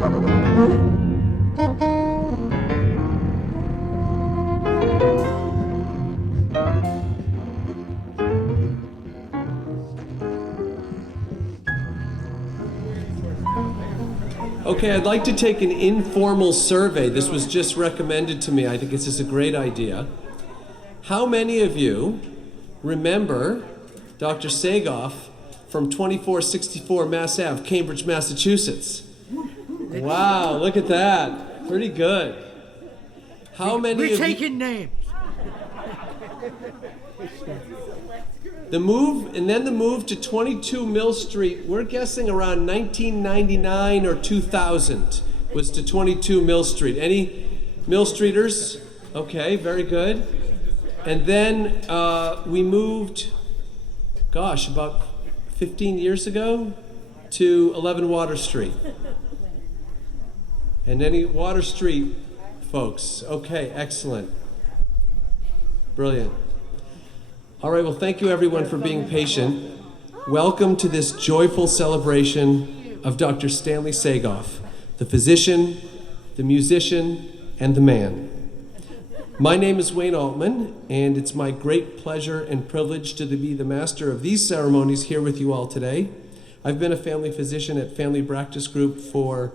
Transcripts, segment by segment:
Okay, I'd like to take an informal survey. This was just recommended to me. I think this is a great idea. How many of you remember Dr. Sagov from 2464 Mass Ave, Cambridge, Massachusetts? Wow, look at that. Pretty good. How many We're of taking names. The move to 22 Mill Street, we're guessing around 1999 or 2000 was to 22 Mill Street. Any Mill Streeters? Okay, very good. And then we moved, about 15 years ago to 11 Water Street. And any Water Street folks? Okay, excellent. Brilliant. All right, well, thank you everyone for being patient. Welcome to this joyful celebration of Dr. Stanley Sagov, the physician, the musician, and the man. My name is Wayne Altman, and it's my great pleasure and privilege to be the master of these ceremonies here with you all today. I've been a family physician at Family Practice Group for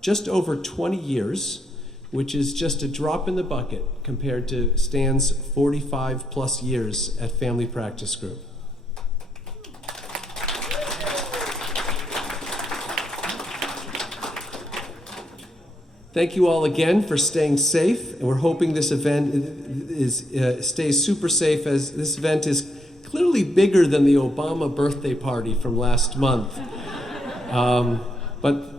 just over 20 years, which is just a drop in the bucket compared to Stan's 45 plus years at Family Practice Group. Thank you all again for staying safe, and we're hoping this event stays super safe, as this event is clearly bigger than the Obama birthday party from last month. But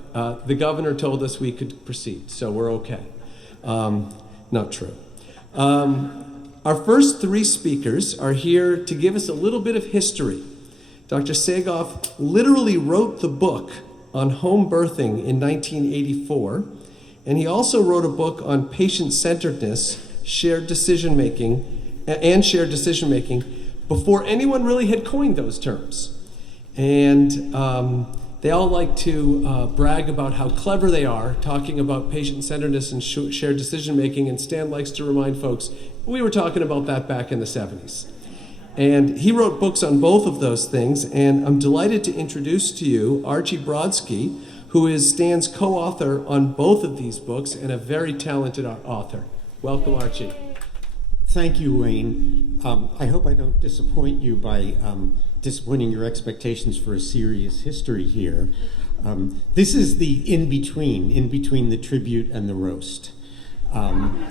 the governor told us we could proceed, so we're okay. Not true. Our first three speakers are here to give us a little bit of history. Dr. Sagov literally wrote the book on home birthing in 1984, and he also wrote a book on patient-centeredness, shared decision-making before anyone really had coined those terms. And they all like to brag about how clever they are, talking about patient-centeredness and shared decision-making, and Stan likes to remind folks, we were talking about that back in the 70s. And he wrote books on both of those things, and I'm delighted to introduce to you Archie Brodsky, who is Stan's co-author on both of these books and a very talented author. Welcome, Archie. Thank you, Wayne. I hope I don't disappoint you by disappointing your expectations for a serious history here. This is the in-between the tribute and the roast. I'm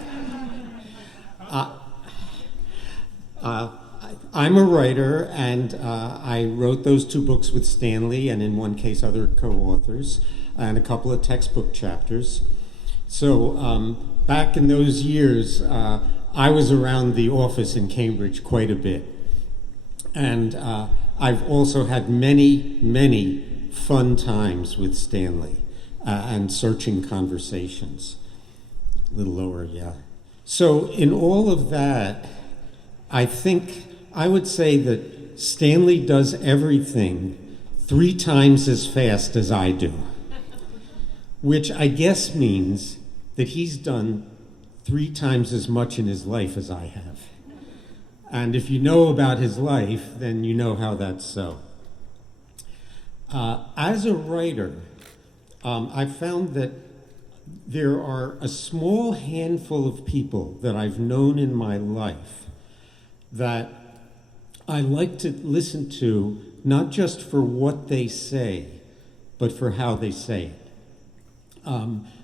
a writer, and I wrote those two books with Stanley, and in one case other co-authors, and a couple of textbook chapters. So back in those years, I was around the office in Cambridge quite a bit. And I've also had many, many fun times with Stanley and searching conversations. A little lower, yeah. So in all of that, I think I would say that Stanley does everything 3 times as fast as I do, which I guess means that he's done 3 times as much in his life as I have. And if you know about his life, then you know how that's so. As a writer, I've found that there are a small handful of people that I've known in my life that I like to listen to, not just for what they say, but for how they say it.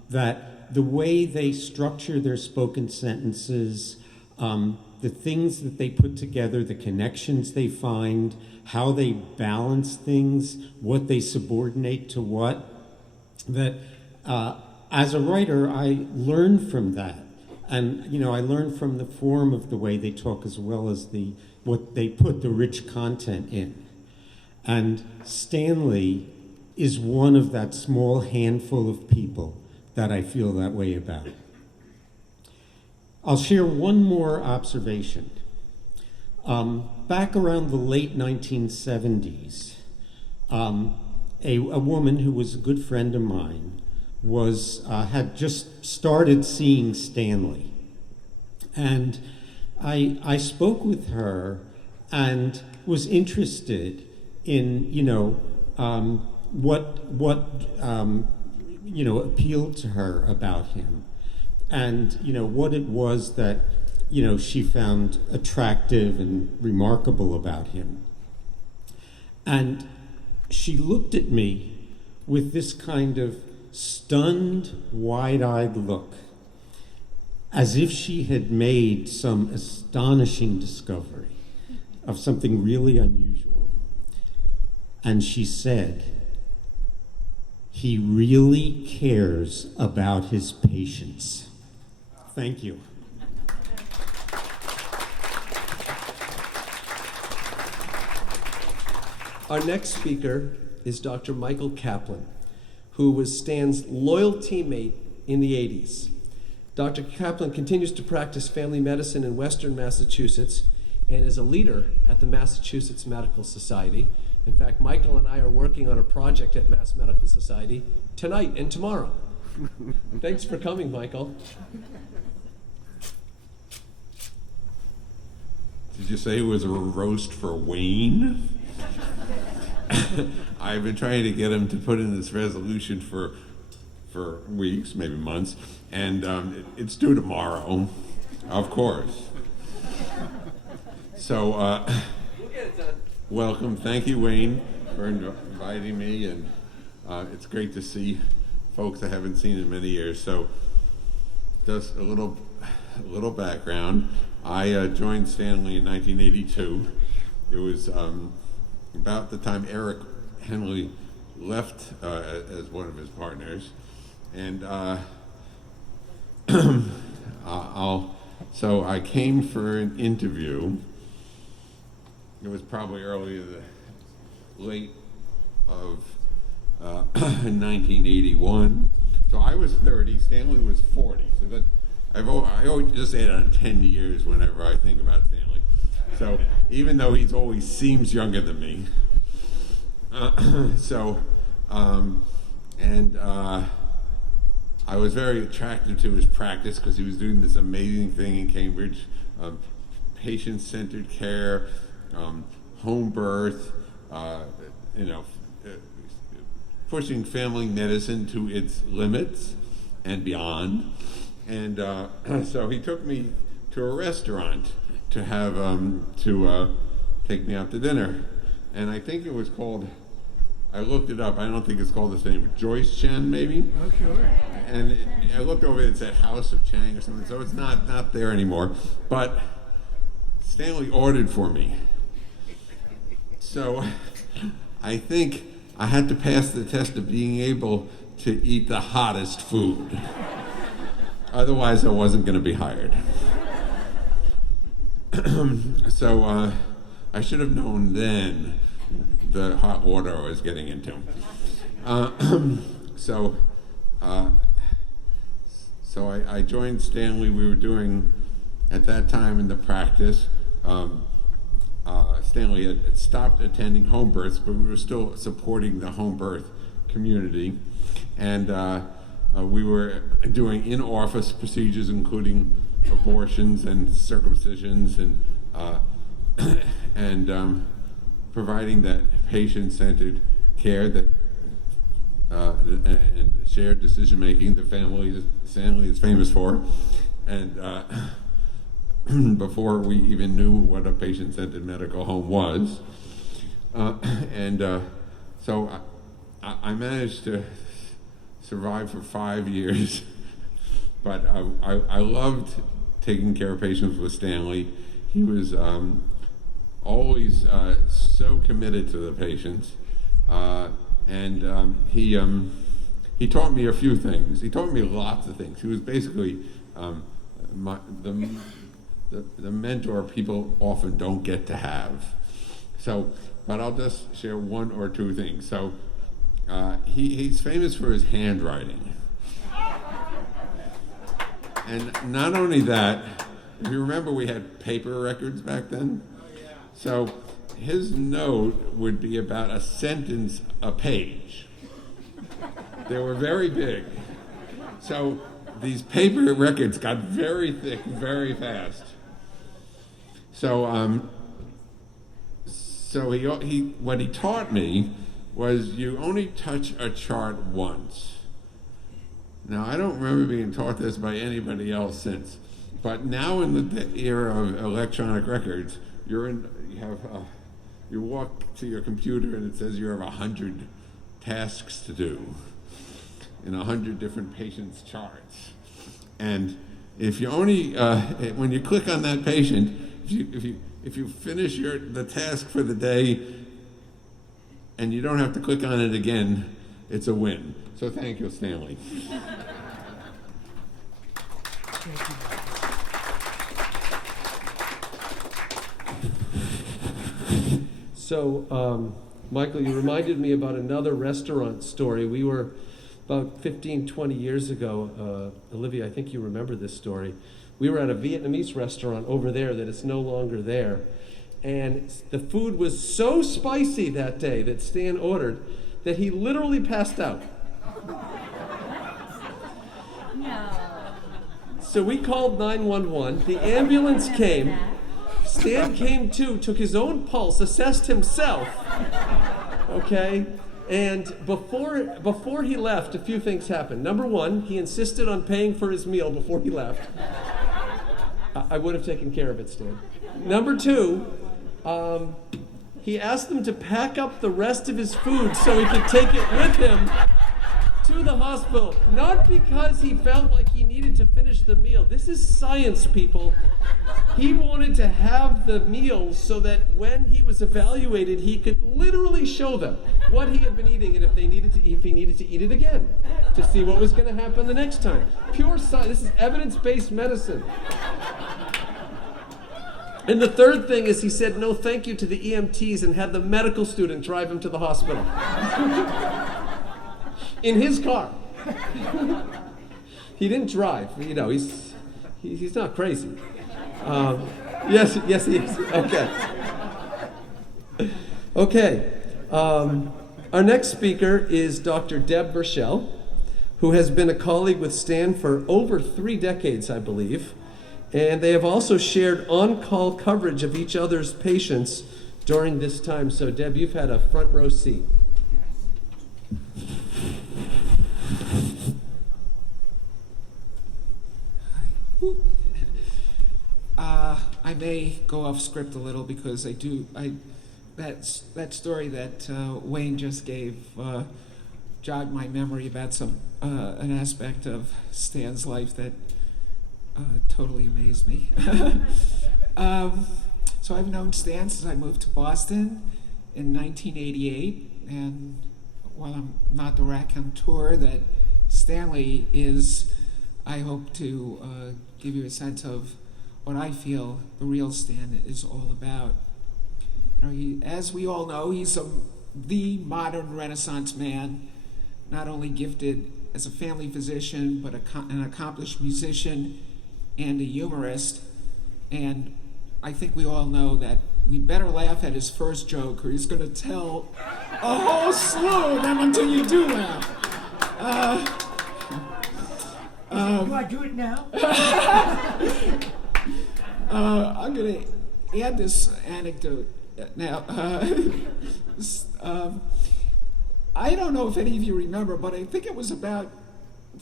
That the way they structure their spoken sentences, the things that they put together, the connections they find, how they balance things, what they subordinate to what, that as a writer, I learn from that. And, I learn from the form of the way they talk as well as what they put the rich content in. And Stanley is one of that small handful of people that I feel that way about. I'll share one more observation. Back around the late 1970s, a woman who was a good friend of mine had just started seeing Stanley. And I spoke with her and was interested in, what appealed to her about him, and, what it was that, she found attractive and remarkable about him. And she looked at me with this kind of stunned, wide-eyed look, as if she had made some astonishing discovery of something really unusual. And she said, "He really cares about his patients." Thank you. Our next speaker is Dr. Michael Kaplan, who was Stan's loyal teammate in the 80s. Dr. Kaplan continues to practice family medicine in Western Massachusetts and is a leader at the Massachusetts Medical Society. In fact, Michael and I are working on a project at Mass Medical Society tonight and tomorrow. Thanks for coming, Michael. Did you say it was a roast for Wayne? I've been trying to get him to put in this resolution for weeks, maybe months, and it's due tomorrow, of course. So, We'll get it done. welcome. Thank you, Wayne, for inviting me, and it's great to see folks I haven't seen in many years. So, just a little background. I joined Stanley in 1982. It was about the time Eric Henley left as one of his partners, and so I came for an interview. It was probably late of 1981. So I was 30. Stanley was 40. So that I always just add on 10 years whenever I think about Stanley. So even though he's always seems younger than me, I was very attracted to his practice because he was doing this amazing thing in Cambridge, patient-centered care, home birth, pushing family medicine to its limits and beyond. And so he took me to a restaurant to have take me out to dinner, and I think it was called. I looked it up. I don't think it's called the same. Joyce Chen, maybe. Oh, sure. And I looked over. It said House of Chang or something. So it's not there anymore. But Stanley ordered for me. So I think I had to pass the test of being able to eat the hottest food. Otherwise, I wasn't going to be hired. So I should have known then the hot water I was getting into. So I joined Stanley. We were doing, at that time in the practice, Stanley had stopped attending home births, but we were still supporting the home birth community. And we were doing in-office procedures, including abortions and circumcisions, and providing that patient-centered care that and shared decision-making the Stanley is famous for. And before we even knew what a patient-centered medical home was. So I managed to survive for 5 years, but I loved taking care of patients with Stanley. He was always so committed to the patients, and he taught me a few things. He taught me lots of things. He was basically the mentor people often don't get to have. So, but I'll just share one or two things. So, he's famous for his handwriting. And not only that, if you remember, we had paper records back then. So his note would be about a sentence a page. They were very big. So these paper records got very thick very fast. So what he taught me was you only touch a chart once. Now, I don't remember being taught this by anybody else since, but now in the era of electronic records, you walk to your computer and it says you have 100 tasks to do in 100 different patients' charts. And if you only, when you click on that patient, if you finish the task for the day and you don't have to click on it again, it's a win. So thank you, Stanley. So, Michael, you reminded me about another restaurant story. We were about 15, 20 years ago. Olivia, I think you remember this story. We were at a Vietnamese restaurant over there that is no longer there. And the food was so spicy that day that Stan ordered that he literally passed out. No. So we called 911. The ambulance came. Stan came too, took his own pulse, assessed himself. Okay? And before he left, a few things happened. Number one, he insisted on paying for his meal before he left. I would have taken care of it, Stan. Number two, he asked them to pack up the rest of his food so he could take it with him to the hospital. Not because he felt like he needed to finish the meal. This is science, people. He wanted to have the meal so that when he was evaluated, he could literally show them what he had been eating and if he needed to eat it again to see what was going to happen the next time. Pure science. This is evidence-based medicine. And the third thing is he said no thank you to the EMTs and had the medical student drive him to the hospital. In his car. He didn't drive. You know, he's not crazy. Yes, he is. Okay. Our next speaker is Dr. Deb Burchell, who has been a colleague with Stan for over 3 decades, I believe. And they have also shared on-call coverage of each other's patients during this time. So, Deb, you've had a front row seat. I may go off script a little because that story that Wayne just gave jogged my memory about an aspect of Stan's life that totally amazed me. So I've known Stan since I moved to Boston in 1988, and while I'm not the raconteur that Stanley is, I hope to give you a sense of what I feel the real Stan is all about. You know, as we all know, he's the modern Renaissance man, not only gifted as a family physician, but an accomplished musician and a humorist. And I think we all know that we better laugh at his first joke, or he's going to tell a whole slew of them until you do laugh. Do I do it now? I'm going to add this anecdote now. I don't know if any of you remember, but I think it was about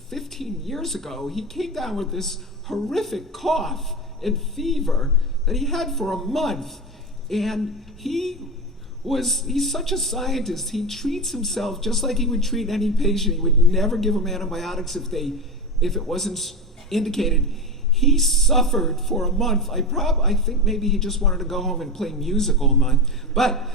15 years ago, he came down with this horrific cough and fever that he had for a month. And he's such a scientist. He treats himself just like he would treat any patient. He would never give them antibiotics if it wasn't indicated. He suffered for a month. I think maybe he just wanted to go home and play music all month. But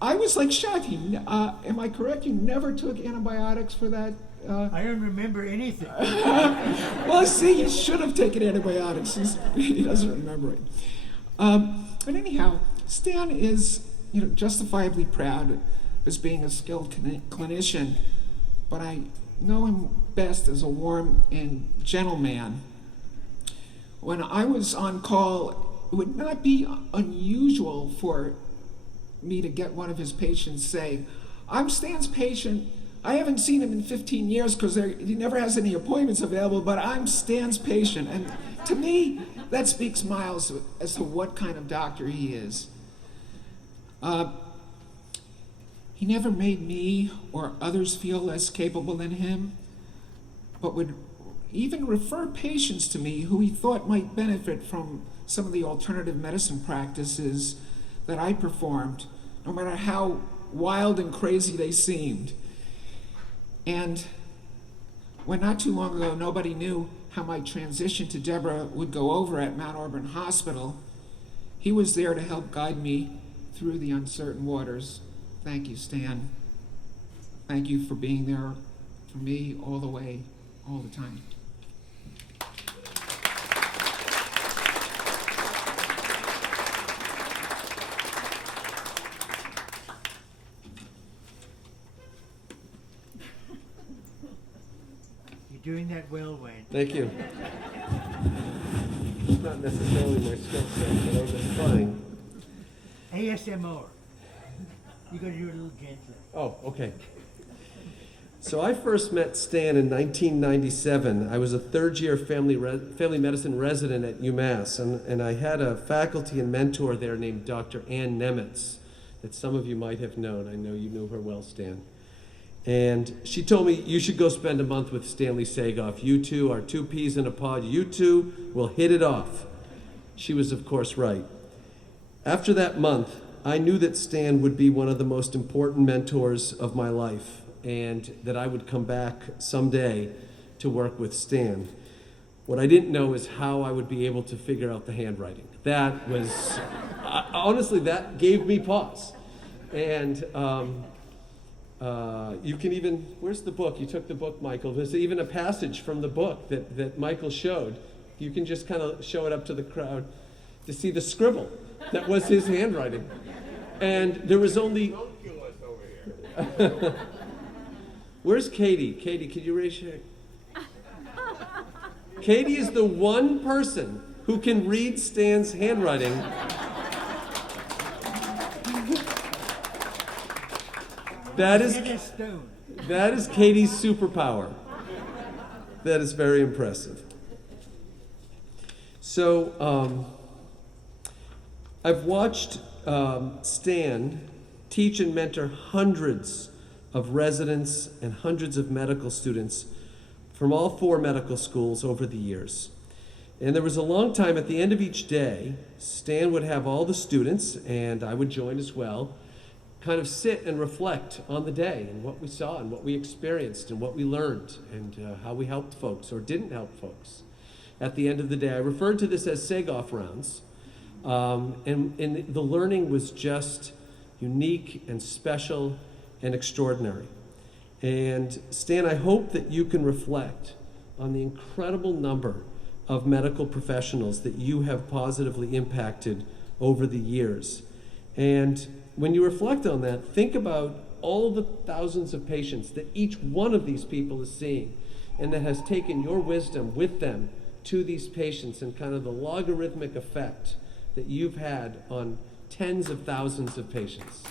I was like shocked. Am I correct? You never took antibiotics for that? I don't remember anything. Well, see, he should have taken antibiotics. He doesn't remember it. But anyhow, Stan is, justifiably proud of as being a skilled clinician, but I know him best as a warm and gentle man. When I was on call, it would not be unusual for me to get one of his patients say, "I'm Stan's patient. I haven't seen him in 15 years because he never has any appointments available, but I'm Stan's patient. And to me, that speaks miles as to what kind of doctor he is. He never made me or others feel less capable than him, but would even refer patients to me who he thought might benefit from some of the alternative medicine practices that I performed, no matter how wild and crazy they seemed. And when not too long ago nobody knew how my transition to Deborah would go over at Mount Auburn Hospital, he was there to help guide me through the uncertain waters. Thank you, Stan. Thank you for being there for me all the way, all the time. You're doing that well, Wayne. Thank you. It's not necessarily my skill set, but I was trying. ASMR. You got to do it a little gentler. Oh, okay. So I first met Stan in 1997. I was a third-year family medicine resident at UMass, and I had a faculty and mentor there named Dr. Ann Nemitz that some of you might have known. I know you knew her well, Stan. And she told me, you should go spend a month with Stanley Sagov. You two are two peas in a pod. You two will hit it off. She was, of course, right. After that month, I knew that Stan would be one of the most important mentors of my life, and that I would come back someday to work with Stan. What I didn't know is how I would be able to figure out the handwriting. That was, honestly, that gave me pause. And you can even, where's the book? You took the book, Michael. There's even a passage from the book that Michael showed. You can just kind of show it up to the crowd to see the scribble. That was his handwriting. And there was only... Don't kill us over here. Where's Katie? Katie, could you raise your... Katie is the one person who can read Stan's handwriting. That is Katie's superpower. That is very impressive. So, I've watched Stan teach and mentor hundreds of residents and hundreds of medical students from all 4 medical schools over the years. And there was a long time at the end of each day, Stan would have all the students, and I would join as well, kind of sit and reflect on the day and what we saw and what we experienced and what we learned and how we helped folks or didn't help folks. At the end of the day, I referred to this as Sagov rounds. And the learning was just unique and special and extraordinary. And Stan, I hope that you can reflect on the incredible number of medical professionals that you have positively impacted over the years. And when you reflect on that, think about all the thousands of patients that each one of these people is seeing, and that has taken your wisdom with them to these patients, and kind of the logarithmic effect that you've had on tens of thousands of patients.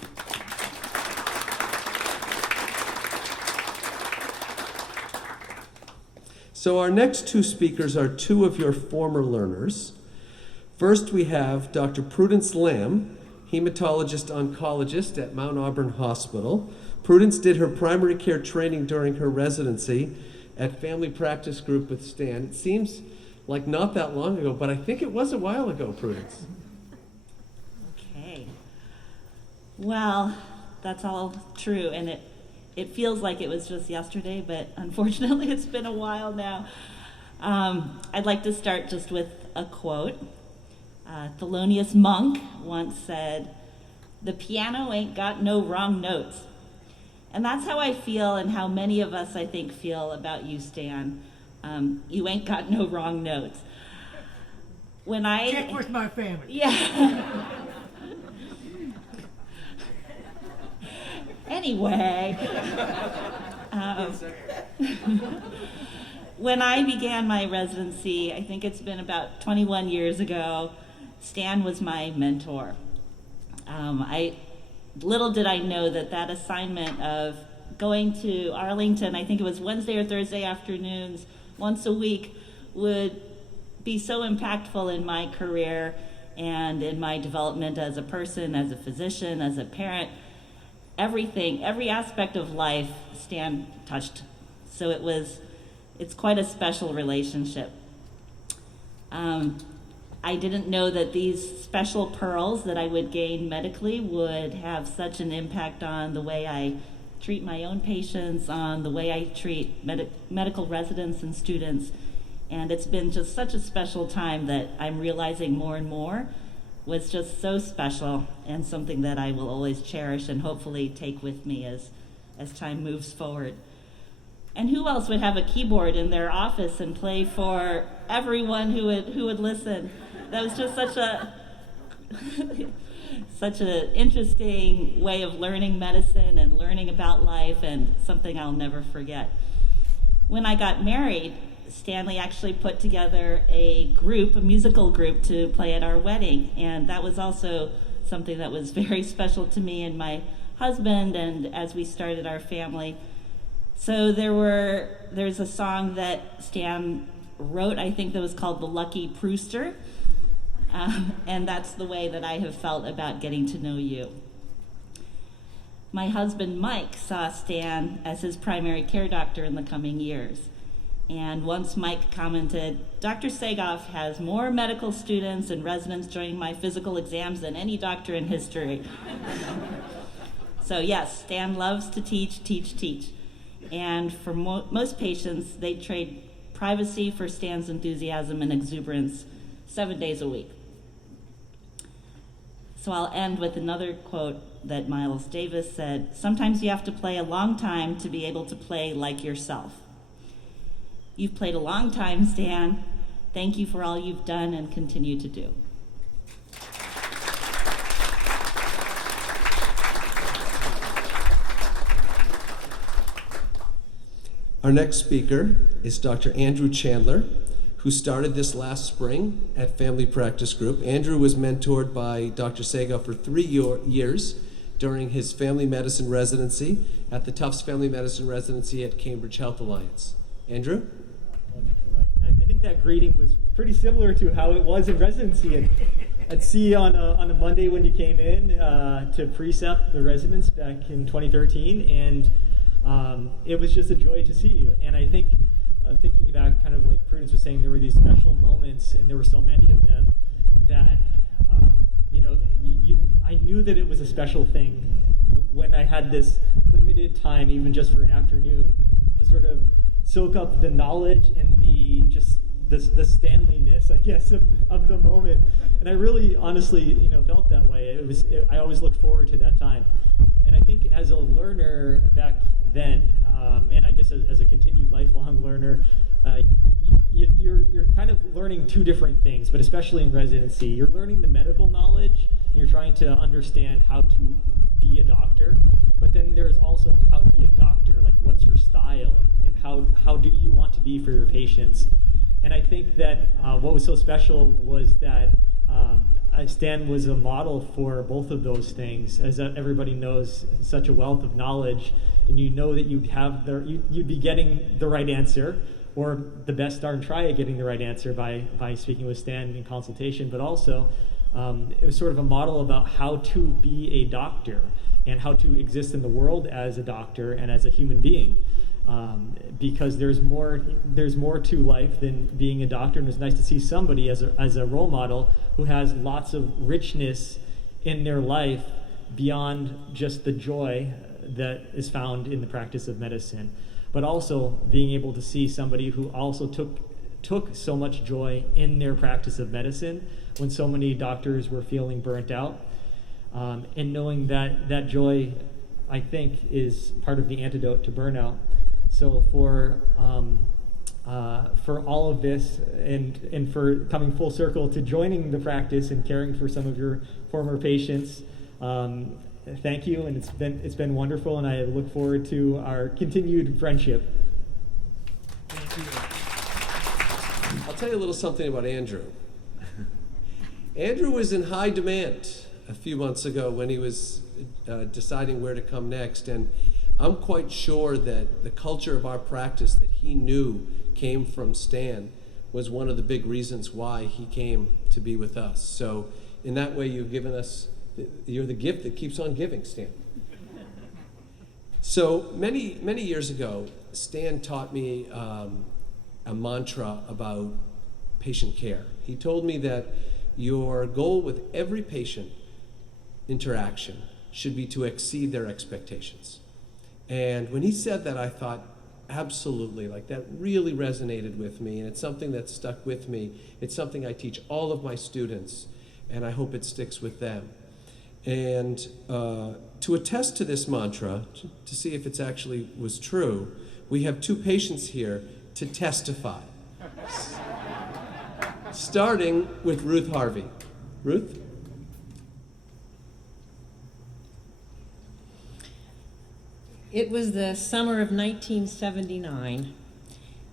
So our next 2 speakers are 2 of your former learners. First, we have Dr. Prudence Lamb, hematologist-oncologist at Mount Auburn Hospital. Prudence did her primary care training during her residency at Family Practice Group with Stan. It seems like not that long ago, but I think it was a while ago, Prudence. Okay. Well, that's all true, and it feels like it was just yesterday, but unfortunately it's been a while now. I'd like to start just with a quote. Thelonious Monk once said, "The piano ain't got no wrong notes." And that's how I feel, and how many of us, I think, feel about you, Stan. You ain't got no wrong notes. Check with my family. Yeah. Anyway, when I began my residency, I think it's been about 21 years ago, Stan was my mentor. Little did I know that assignment of going to Arlington, I think it was Wednesday or Thursday afternoons, once a week, would be so impactful in my career and in my development as a person, as a physician, as a parent. Everything, every aspect of life, Stan touched. So it's quite a special relationship. I didn't know that these special pearls that I would gain medically would have such an impact on the way I treat my own patients, on the way I treat medical residents and students. And it's been just such a special time that I'm realizing more and more was just so special and something that I will always cherish and hopefully take with me as time moves forward. And who else would have a keyboard in their office and play for everyone who would listen? That was just such an interesting way of learning medicine and learning about life, and something I'll never forget. When I got married, Stanley actually put together a musical group to play at our wedding, and that was also something that was very special to me and my husband, and as we started our family. So there's a song that Stan wrote, I think, that was called The Lucky Prooster, and that's the way that I have felt about getting to know you. My husband Mike saw Stan as his primary care doctor in the coming years. And once Mike commented, "Dr. Sagov has more medical students and residents joining my physical exams than any doctor in history." So yes, Stan loves to teach. And for most patients, they trade privacy for Stan's enthusiasm and exuberance 7 days a week. So I'll end with another quote that Miles Davis said: "Sometimes you have to play a long time to be able to play like yourself." You've played a long time, Stan. Thank you for all you've done and continue to do. Our next speaker is Dr. Andrew Chandler, who started this last spring at Family Practice Group. Andrew was mentored by Dr. Sagov for 3 years during his family medicine residency at the Tufts Family Medicine Residency at Cambridge Health Alliance. Andrew? I think that greeting was pretty similar to how it was in residency. I'd see you on a Monday when you came in to precept the residents back in 2013, and it was just a joy to see you. And I think, thinking back, kind of like Prudence was saying, there were these special moments, and there were so many of them, that I knew that it was a special thing when I had this limited time, even just for an afternoon, to sort of soak up the knowledge and the Stanleyness, I guess, of the moment. And I really, honestly, felt that way. I always looked forward to that time. And I think as a learner back then, and I guess as a continued lifelong learner, you're kind of learning two different things, but especially in residency. You're learning the medical knowledge, and you're trying to understand how to be a doctor, but then there's also how to be a doctor, like what's your style, and how do you want to be for your patients. And I think that what was so special was that Stan was a model for both of those things. As everybody knows, such a wealth of knowledge, and you know that you'd be getting the right answer, or the best darn try at getting the right answer by speaking with Stan in consultation, but also it was sort of a model about how to be a doctor and how to exist in the world as a doctor and as a human being. Because there's more to life than being a doctor, and it's nice to see somebody as a role model who has lots of richness in their life beyond just the joy that is found in the practice of medicine, but also being able to see somebody who also took so much joy in their practice of medicine when so many doctors were feeling burnt out, and knowing that joy, I think, is part of the antidote to burnout. So for all of this, and for coming full circle to joining the practice and caring for some of your former patients, thank you, and it's been wonderful, and I look forward to our continued friendship. Thank you. I'll tell you a little something about Andrew. Andrew was in high demand a few months ago when he was deciding where to come next, and I'm quite sure that the culture of our practice that he knew came from Stan was one of the big reasons why he came to be with us. So in that way, you've given us, you're the gift that keeps on giving, Stan. So many years ago, Stan taught me a mantra about patient care. He told me that your goal with every patient interaction should be to exceed their expectations. And when he said that, I thought, absolutely, like that really resonated with me, and it's something that stuck with me. It's something I teach all of my students, and I hope it sticks with them. And to attest to this mantra, to see if it's actually was true, we have two patients here to testify. Starting with Ruth Harvey. Ruth? It was the summer of 1979.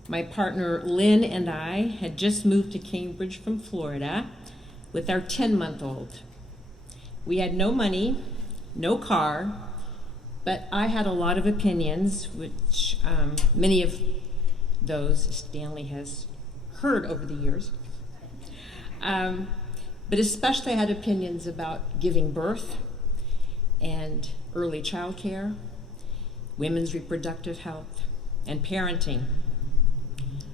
My partner Lynn and I had just moved to Cambridge from Florida with our 10-month-old. We had no money, no car, but I had a lot of opinions, which many of those Stanley has heard over the years. But especially I had opinions about giving birth and early child care, women's reproductive health, and parenting.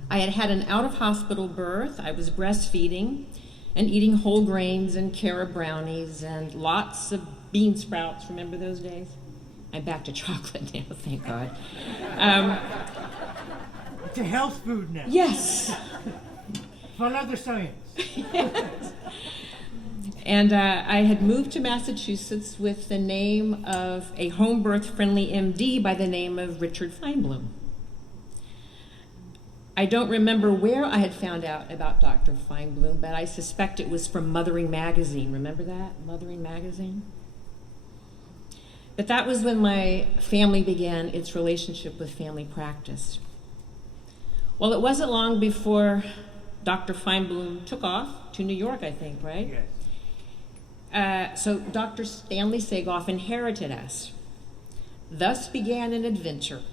I had had an out-of-hospital birth. I was breastfeeding and eating whole grains and carob brownies and lots of bean sprouts. Remember those days? I'm back to chocolate now, thank God. It's a health food now. Yes. Follow the science. And I had moved to Massachusetts with the name of a home birth friendly MD by the name of Richard Feinblum. I don't remember where I had found out about Dr. Feinblum, but I suspect it was from Mothering Magazine. Remember that? Mothering Magazine? But that was when my family began its relationship with family practice. Well, it wasn't long before Dr. Feinblum took off to New York, I think, right? Yes. So Dr. Stanley Sagov inherited us. Thus began an adventure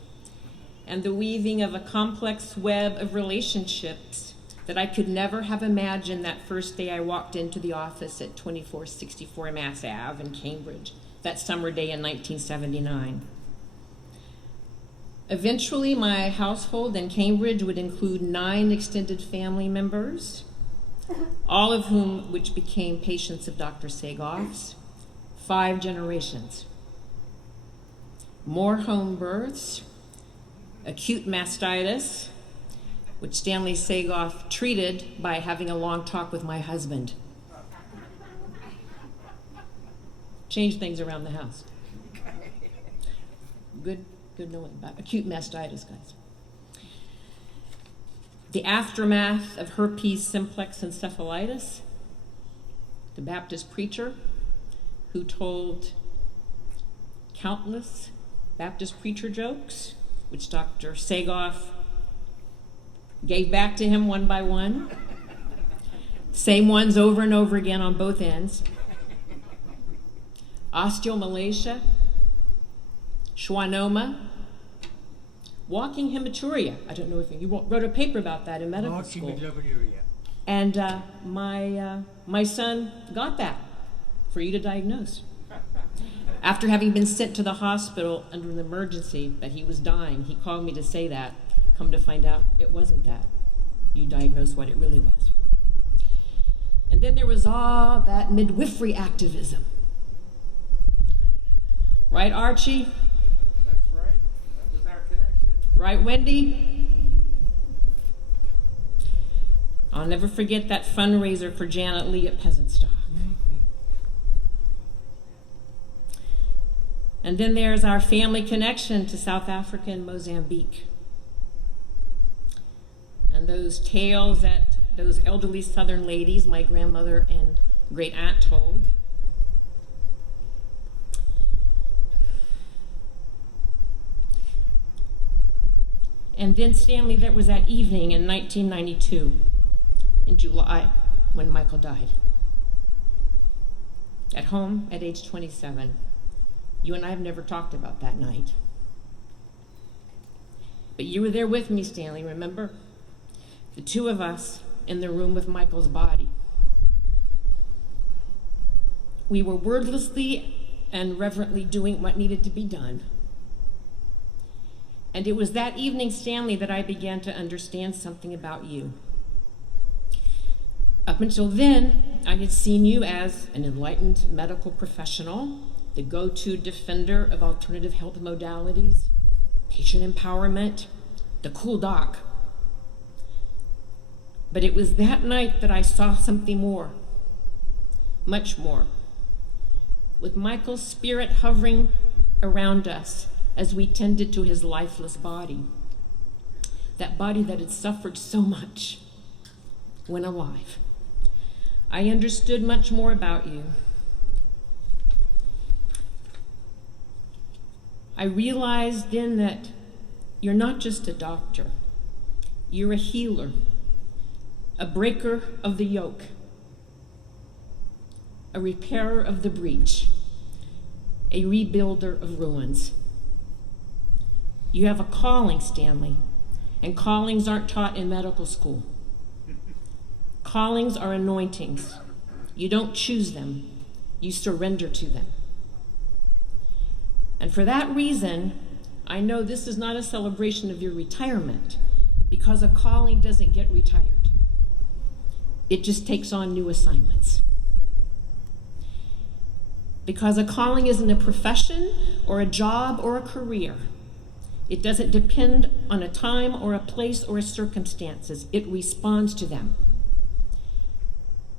and the weaving of a complex web of relationships that I could never have imagined that first day I walked into the office at 2464 Mass Ave in Cambridge, that summer day in 1979. Eventually, my household in Cambridge would include 9 extended family members, all of whom which became patients of Dr. Sagov's, 5 generations. More home births, acute mastitis, which Stanley Sagov treated by having a long talk with my husband. Changed things around the house. Good knowing about acute mastitis, guys. The aftermath of herpes simplex encephalitis, the Baptist preacher who told countless Baptist preacher jokes, which Dr. Sagov gave back to him one by one. Same ones over and over again on both ends. Osteomalacia, schwannoma, walking hematuria. I don't know if you wrote a paper about that in medical school. And my son got that for you to diagnose. After having been sent to the hospital under an emergency that he was dying, he called me to say that. Come to find out, it wasn't that. You diagnosed what it really was. And then there was all that midwifery activism. Right, Archie? That's right. That was our connection. Right, Wendy? I'll never forget that fundraiser for Janet Lee at Peasant Stock. And then there's our family connection to South Africa and Mozambique. And those tales that those elderly Southern ladies, my grandmother and great aunt, told. And then Stanley, there was that evening in 1992, in July, when Michael died. At home at age 27. You and I have never talked about that night. But you were there with me, Stanley, remember? The two of us in the room with Michael's body. We were wordlessly and reverently doing what needed to be done. And it was that evening, Stanley, that I began to understand something about you. Up until then, I had seen you as an enlightened medical professional, the go-to defender of alternative health modalities, patient empowerment, the cool doc. But it was that night that I saw something more, much more. With Michael's spirit hovering around us as we tended to his lifeless body, that body that had suffered so much when alive. I understood much more about you. I realized then that you're not just a doctor. You're a healer, a breaker of the yoke, a repairer of the breach, a rebuilder of ruins. You have a calling, Stanley, and callings aren't taught in medical school. Callings are anointings. You don't choose them, you surrender to them. And for that reason, I know this is not a celebration of your retirement, because a calling doesn't get retired. It just takes on new assignments. Because a calling isn't a profession or a job or a career. It doesn't depend on a time or a place or circumstances. It responds to them.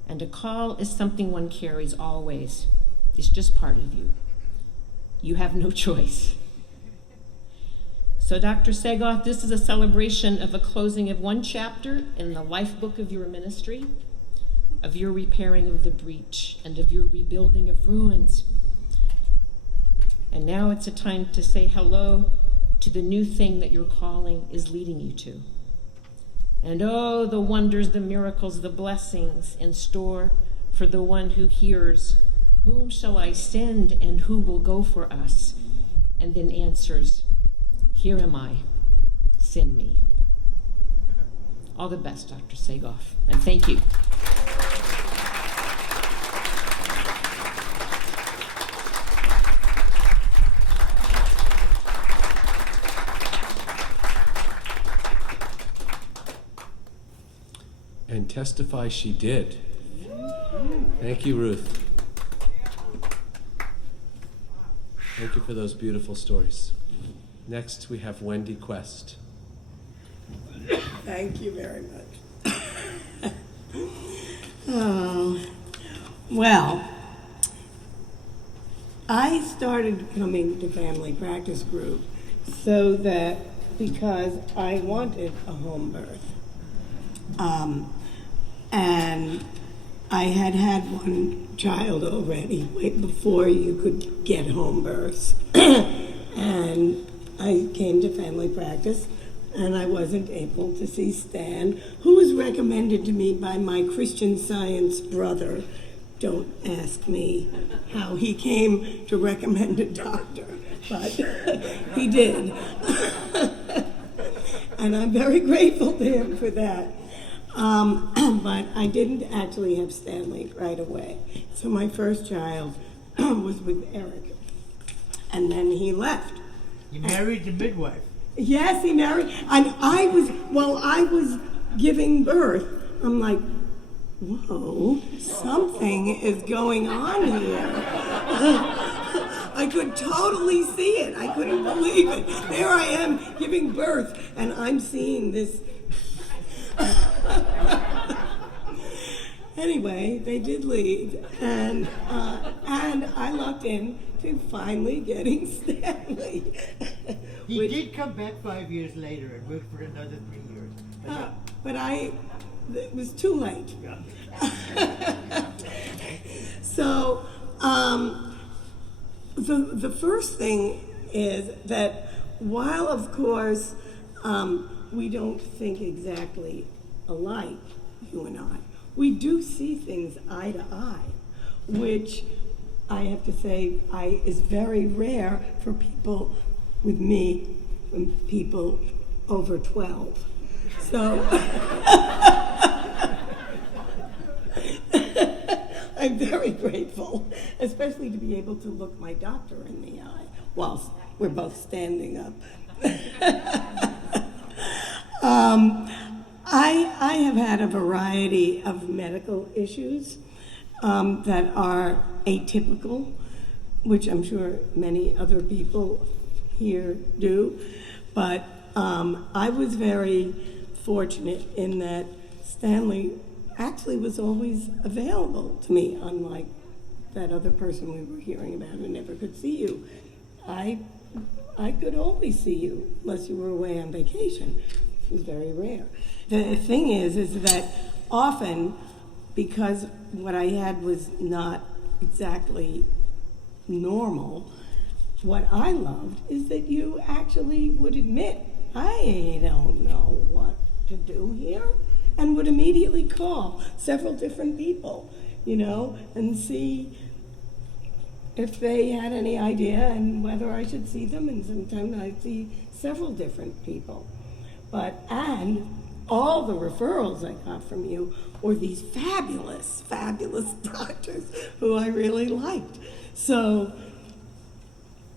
And a call is something one carries always. It's just part of you. You have no choice. So, Dr. Sagov, this is a celebration of a closing of one chapter in the life book of your ministry, of your repairing of the breach, and of your rebuilding of ruins. And now it's a time to say hello to the new thing that your calling is leading you to. And oh, the wonders, the miracles, the blessings in store for the one who hears, "Whom shall I send, and who will go for us?" And then answers, "Here am I, send me." All the best, Dr. Sagov, and thank you. And testify she did. Thank you, Ruth. Thank you for those beautiful stories. Next, we have Wendy Quest. Thank you very much. Well, I started coming to Family Practice Group because I wanted a home birth. And I had one child already, way before you could get home births. And I came to Family Practice, and I wasn't able to see Stan, who was recommended to me by my Christian Science brother. Don't ask me how he came to recommend a doctor, but he did. And I'm very grateful to him for that. But I didn't actually have Stanley right away. So my first child was with Eric. And then he left. You married the midwife. Yes, he married. And I was giving birth, I'm like, whoa, something is going on here. I could totally see it. I couldn't believe it. There I am giving birth, and I'm seeing this. Anyway, they did leave, and I lucked in to finally getting Stanley. He did come back 5 years later and worked for another 3 years. But it was too late. So, the first thing is that while, of course, we don't think exactly alike, you and I, we do see things eye to eye, which I have to say is very rare for people with me, from people over 12. So I'm very grateful, especially to be able to look my doctor in the eye whilst we're both standing up. I have had a variety of medical issues that are atypical, which I'm sure many other people here do, but I was very fortunate in that Stanley actually was always available to me, unlike that other person we were hearing about who never could see you. I could always see you unless you were away on vacation, which was very rare. The thing is that often, because what I had was not exactly normal, what I loved is that you actually would admit, I don't know what to do here, and would immediately call several different people, and see if they had any idea and whether I should see them, and sometimes I'd see several different people. And all the referrals I got from you were these fabulous, fabulous doctors who I really liked. So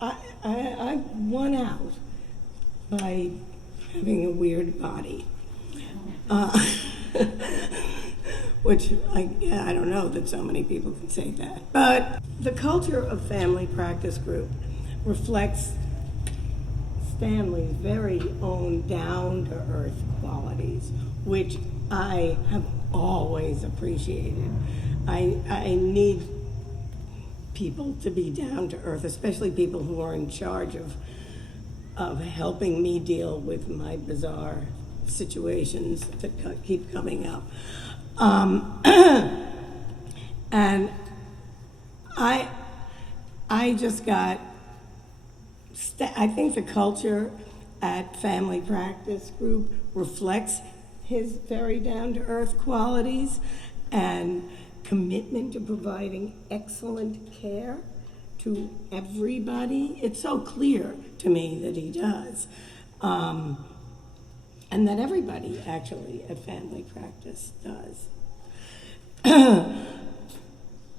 I won out by having a weird body. Which I don't know that so many people can say that. But the culture of Family Practice Group reflects Stanley's very own down-to-earth qualities, which I have always appreciated. I need people to be down-to-earth, especially people who are in charge of helping me deal with my bizarre situations that keep coming up. And I just got, I think the culture at Family Practice Group reflects his very down-to-earth qualities and commitment to providing excellent care to everybody. It's so clear to me that he does. And that everybody actually at Family Practice does.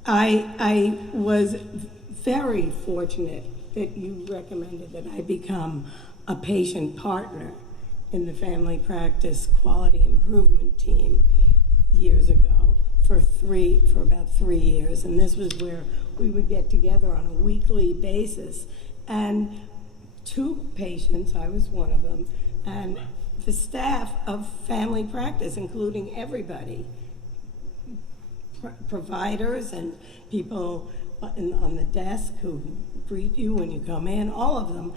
I was very fortunate that you recommended that I become a patient partner in the Family Practice Quality Improvement Team years ago for about 3 years. And this was where we would get together on a weekly basis. And 2 patients, I was one of them, and the staff of Family Practice, including everybody, providers and people on the desk who greet you when you come in, all of them,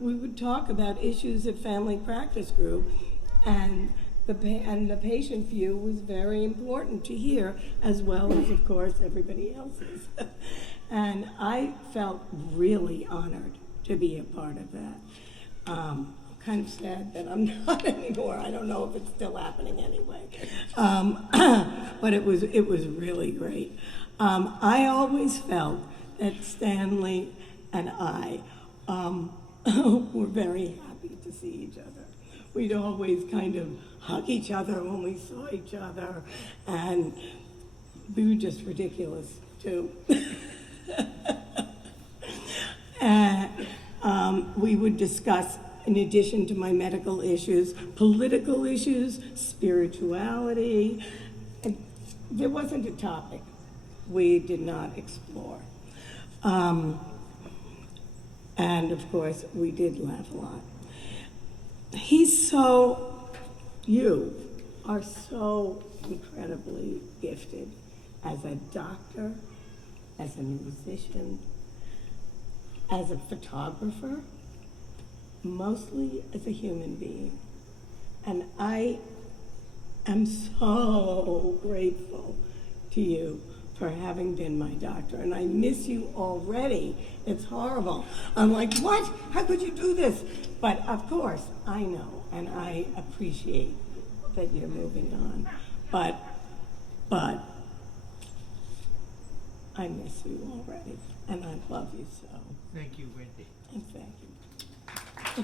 we would talk about issues at Family Practice Group, and the patient view was very important to hear, as well as, of course, everybody else's. And I felt really honored to be a part of that. I'm kind of sad that I'm not anymore. I don't know if it's still happening anyway. But it was really great. I always felt that Stanley and I were very happy to see each other. We'd always kind of hug each other when we saw each other, and we were just ridiculous too. We would discuss, in addition to my medical issues, political issues, spirituality. And there wasn't a topic we did not explore. And of course, we did laugh a lot. You are so incredibly gifted as a doctor, as a musician, as a photographer, mostly as a human being. And I am so grateful to you for having been my doctor. And I miss you already. It's horrible. I'm like, what? How could you do this? But of course, I know, and I appreciate that you're moving on. But I miss you already, and I love you so. Thank you, Wendy. And thank you.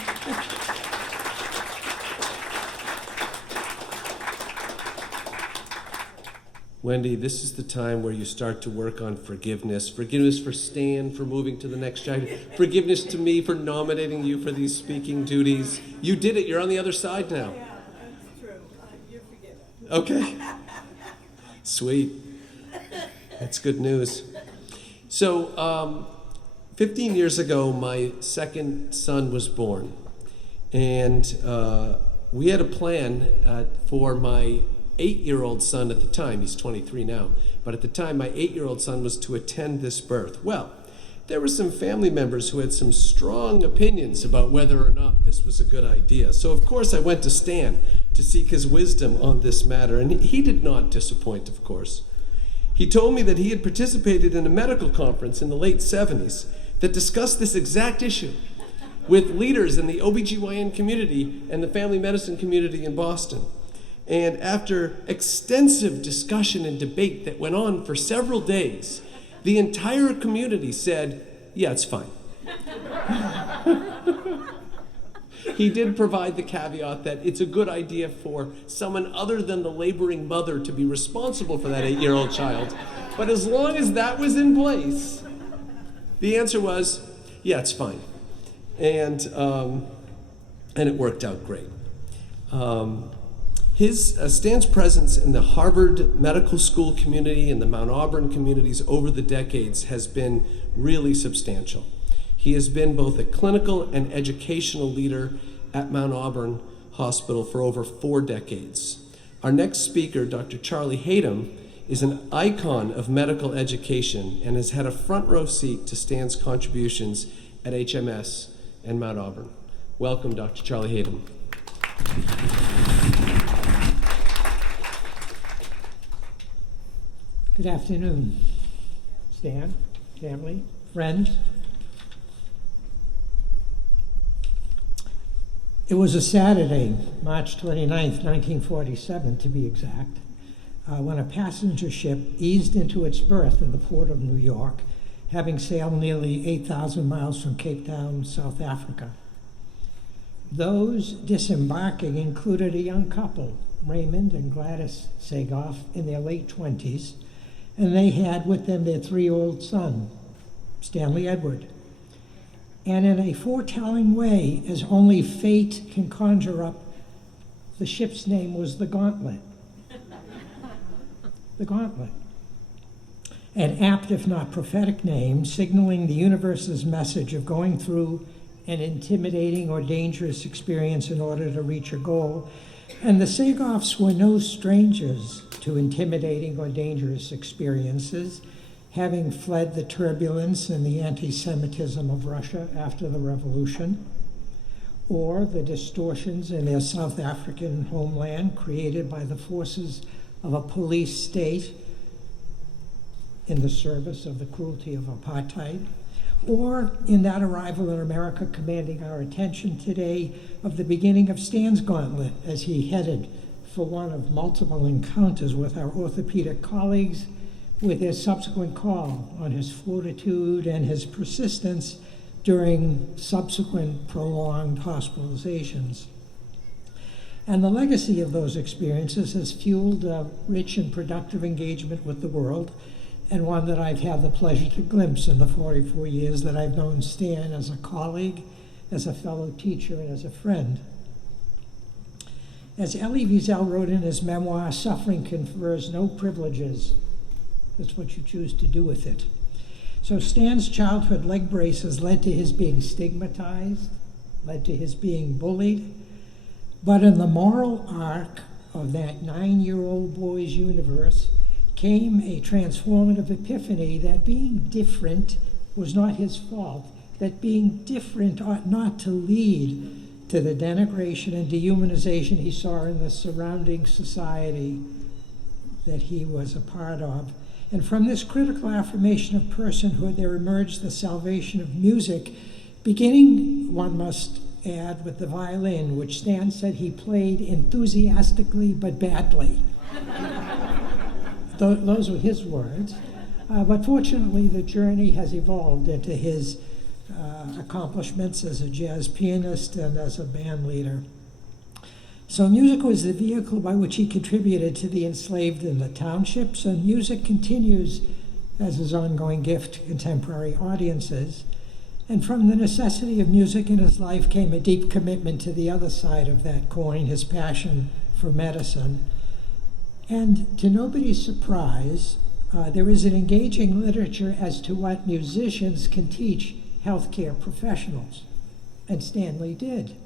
Wendy, this is the time where you start to work on forgiveness. Forgiveness for Stan for moving to the next chapter. Forgiveness to me for nominating you for these speaking duties. You did it. You're on the other side now. Yeah, that's true. You're forgiven. Okay. Sweet. That's good news. So, 15 years ago, my second son was born. And we had a plan for my 8-year-old son at the time. He's 23 now. But at the time, my 8-year-old son was to attend this birth. Well, there were some family members who had some strong opinions about whether or not this was a good idea. So, of course, I went to Stan to seek his wisdom on this matter. And he did not disappoint, of course. He told me that he had participated in a medical conference in the late 70s that discussed this exact issue with leaders in the OBGYN community and the family medicine community in Boston. And after extensive discussion and debate that went on for several days, the entire community said, yeah, it's fine. He did provide the caveat that it's a good idea for someone other than the laboring mother to be responsible for that 8-year-old child. But as long as that was in place, the answer was, yeah, it's fine. And it worked out great. Stan's presence in the Harvard Medical School community and the Mount Auburn communities over the decades has been really substantial. He has been both a clinical and educational leader at Mount Auburn Hospital for over 4 decades. Our next speaker, Dr. Charlie Hatem, is an icon of medical education and has had a front row seat to Stan's contributions at HMS and Mount Auburn. Welcome, Dr. Charlie Hatem. Good afternoon, Stan, family, friends. It was a Saturday, March 29th, 1947 to be exact, when a passenger ship eased into its berth in the port of New York, having sailed nearly 8,000 miles from Cape Town, South Africa. Those disembarking included a young couple, Raymond and Gladys Sagov, in their late 20s, and they had with them their 3-year-old son, Stanley Edward. And in a foretelling way, as only fate can conjure up, the ship's name was the Gauntlet. The Gauntlet. An apt, if not prophetic name, signaling the universe's message of going through an intimidating or dangerous experience in order to reach a goal. And the Sagovs were no strangers to intimidating or dangerous experiences, having fled the turbulence and the anti-Semitism of Russia after the revolution, or the distortions in their South African homeland created by the forces of a police state in the service of the cruelty of apartheid, or in that arrival in America commanding our attention today of the beginning of Stan's gauntlet as he headed for one of multiple encounters with our orthopedic colleagues, with his subsequent call on his fortitude and his persistence during subsequent prolonged hospitalizations. And the legacy of those experiences has fueled a rich and productive engagement with the world, and one that I've had the pleasure to glimpse in the 44 years that I've known Stan as a colleague, as a fellow teacher, and as a friend. As Elie Wiesel wrote in his memoir, suffering confers no privileges. That's what you choose to do with it. So Stan's childhood leg braces led to his being stigmatized, led to his being bullied. But in the moral arc of that 9-year-old boy's universe came a transformative epiphany that being different was not his fault, that being different ought not to lead to the denigration and dehumanization he saw in the surrounding society that he was a part of. And from this critical affirmation of personhood, there emerged the salvation of music, beginning, one must add, with the violin, which Stan said he played enthusiastically but badly. Those were his words. But fortunately, the journey has evolved into his accomplishments as a jazz pianist and as a band leader. So music was the vehicle by which he contributed to the enslaved in the townships, and music continues as his ongoing gift to contemporary audiences. And from the necessity of music in his life came a deep commitment to the other side of that coin, his passion for medicine. And to nobody's surprise, there is an engaging literature as to what musicians can teach healthcare professionals, and Stanley did,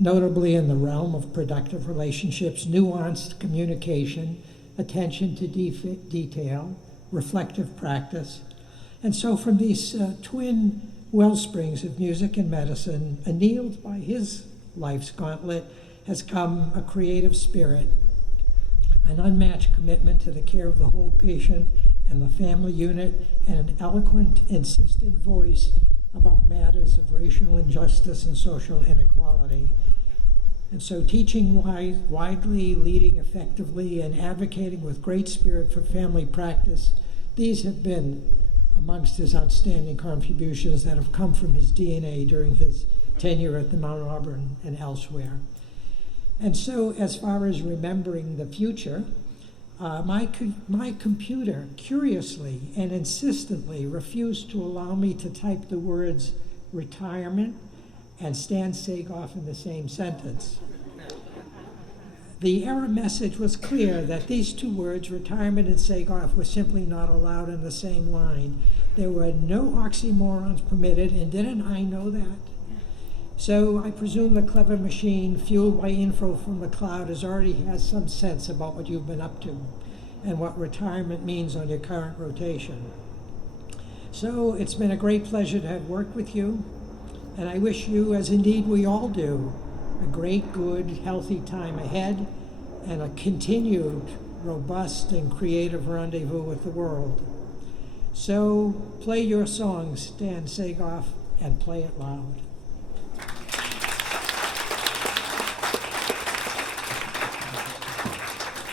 notably in the realm of productive relationships, nuanced communication, attention to detail, reflective practice. And so from these twin wellsprings of music and medicine, annealed by his life's gauntlet, has come a creative spirit, an unmatched commitment to the care of the whole patient and the family unit, and an eloquent, insistent voice about matters of racial injustice and social inequality. And so teaching widely, leading effectively, and advocating with great spirit for family practice, these have been amongst his outstanding contributions that have come from his DNA during his tenure at the Mount Auburn and elsewhere. And so as far as remembering the future, my computer curiously and insistently refused to allow me to type the words retirement and Stan Sagov in the same sentence. The error message was clear that these two words, retirement and Sagov, were simply not allowed in the same line. There were no oxymorons permitted, and didn't I know that? So I presume the clever machine, fueled by info from the cloud, already has some sense about what you've been up to and what retirement means on your current rotation. So it's been a great pleasure to have worked with you, and I wish you, as indeed we all do, a great, good, healthy time ahead, and a continued, robust, and creative rendezvous with the world. So play your song, Stan Sagov, and play it loud.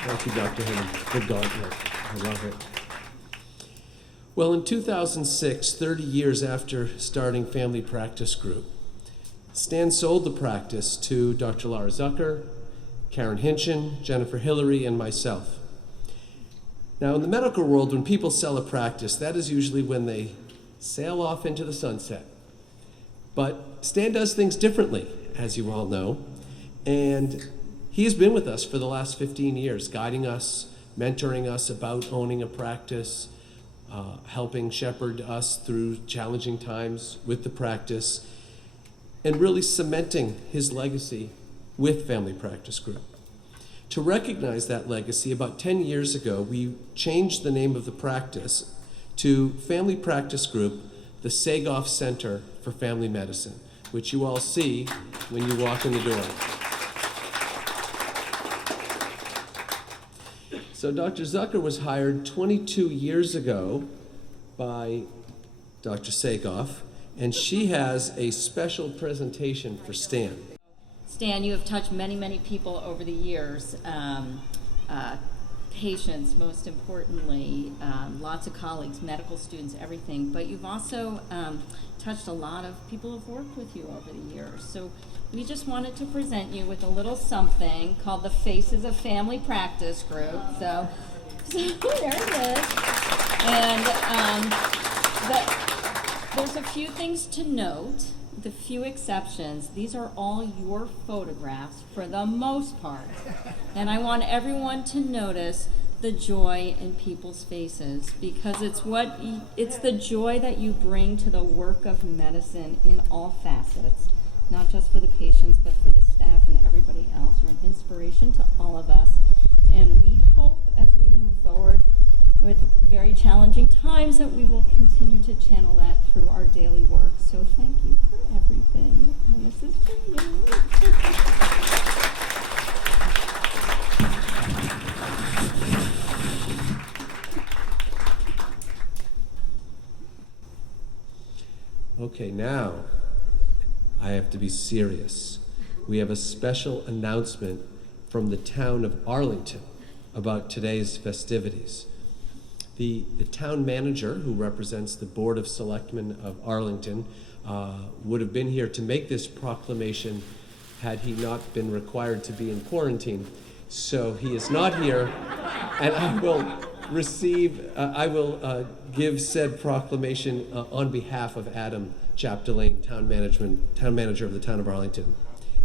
Thank you, Dr. Hatem. Good dog work. I love it. Well, in 2006, 30 years after starting Family Practice Group, Stan sold the practice to Dr. Laura Zucker, Karen Hinchin, Jennifer Hillary, and myself. Now, in the medical world, when people sell a practice, that is usually when they sail off into the sunset. But Stan does things differently, as you all know, and he has been with us for the last 15 years, guiding us, mentoring us about owning a practice, helping shepherd us through challenging times with the practice, and really cementing his legacy with Family Practice Group. To recognize that legacy, about 10 years ago, we changed the name of the practice to Family Practice Group, the Sagov Center for Family Medicine, which you all see when you walk in the door. So Dr. Zucker was hired 22 years ago by Dr. Sagov, and she has a special presentation for Stan. Stan, you have touched many, many people over the years, patients most importantly, lots of colleagues, medical students, everything, but you've also touched a lot of people who've worked with you over the years. So we just wanted to present you with a little something called the Faces of Family Practice Group. So there it is. And there's a few things to note, the few exceptions. These are all your photographs for the most part. And I want everyone to notice the joy in people's faces, because it's the joy that you bring to the work of medicine in all facets, not just for the patients, but for the staff and everybody else. You're an inspiration to all of us, and we hope as we move forward with very challenging times that we will continue to channel that through our daily work. So thank you for everything, and this is for you. Okay, now I have to be serious. We have a special announcement from the town of Arlington about today's festivities. The town manager, who represents the Board of Selectmen of Arlington, would have been here to make this proclamation had he not been required to be in quarantine. So he is not here, and I will give said proclamation on behalf of Adam Chapdelaine, town manager of the town of Arlington.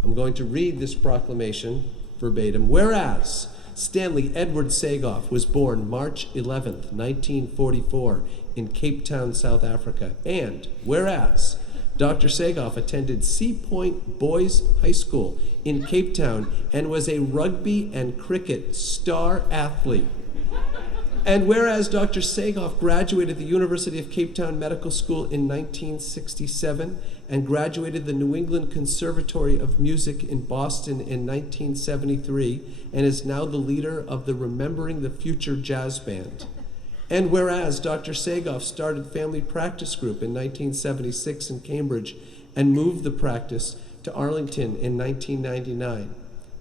I'm going to read this proclamation verbatim. Whereas Stanley Edward Sagov was born March 11th, 1944 in Cape Town, South Africa, and whereas Dr. Sagov attended Sea Point Boys High School in Cape Town and was a rugby and cricket star athlete. And whereas Dr. Sagov graduated the University of Cape Town Medical School in 1967 and graduated the New England Conservatory of Music in Boston in 1973 and is now the leader of the Remembering the Future Jazz Band. And whereas Dr. Sagov started Family Practice Group in 1976 in Cambridge and moved the practice to Arlington in 1999.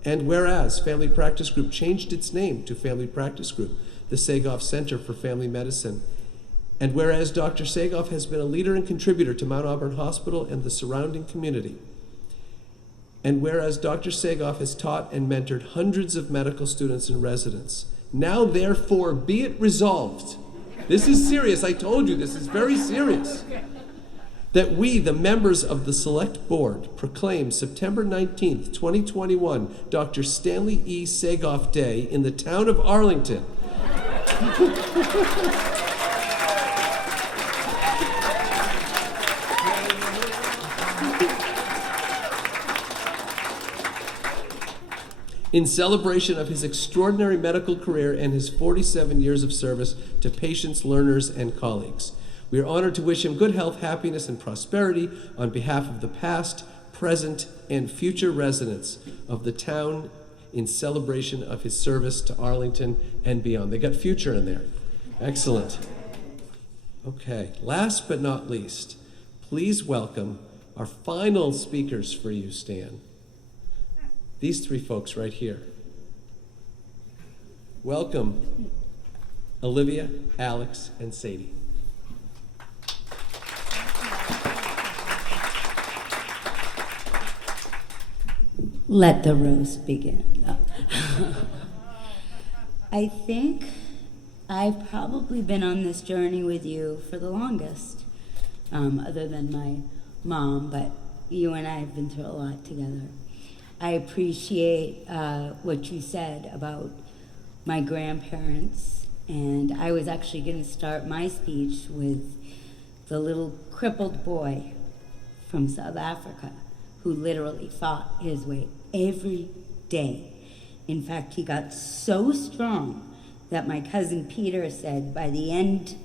And whereas Family Practice Group changed its name to Family Practice Group, the Sagov Center for Family Medicine. And whereas Dr. Sagov has been a leader and contributor to Mount Auburn Hospital and the surrounding community. And whereas Dr. Sagov has taught and mentored hundreds of medical students and residents. Now, therefore, be it resolved. This is serious. I told you this is very serious. That we, the members of the Select Board, proclaim September 19th, 2021, Dr. Stanley E. Sagov Day in the town of Arlington. In celebration of his extraordinary medical career and his 47 years of service to patients, learners, and colleagues. We are honored to wish him good health, happiness, and prosperity on behalf of the past, present, and future residents of the town in celebration of his service to Arlington and beyond. They got future in there. Excellent. Okay, last but not least, please welcome our final speakers for you, Stan. These three folks right here. Welcome, Olivia, Alex, and Sadie. Let the roast begin. I think I've probably been on this journey with you for the longest, other than my mom, but you and I have been through a lot together. I appreciate what you said about my grandparents, and I was actually going to start my speech with the little crippled boy from South Africa who literally fought his way every day. In fact, he got so strong that my cousin Peter said by the end,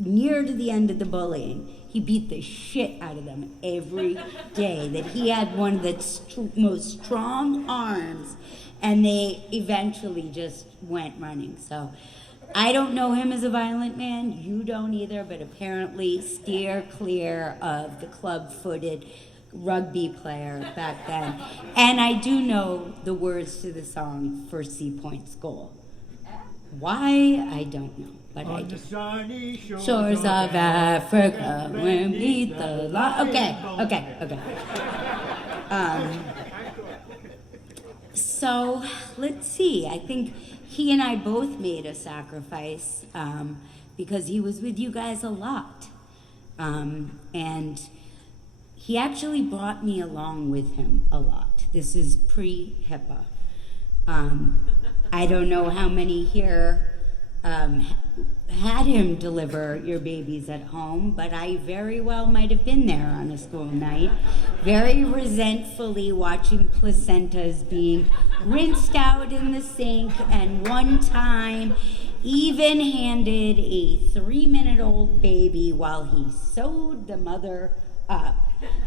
near to the end of the bullying, he beat the shit out of them every day, that he had one of the most strong arms, and they eventually just went running. So I don't know him as a violent man, you don't either, but apparently steer clear of the club-footed rugby player back then. And I do know the words to the song for Sea Point's goal. Why? I don't know, but I do. Sunny Shores of Africa, when beat the light. Okay. So let's see. I think he and I both made a sacrifice because he was with you guys a lot, and he actually brought me along with him a lot. This is pre-HIPAA. I don't know how many here had him deliver your babies at home, but I very well might have been there on a school night, very resentfully watching placentas being rinsed out in the sink, and one time even handed a 3-minute-old baby while he sewed the mother up,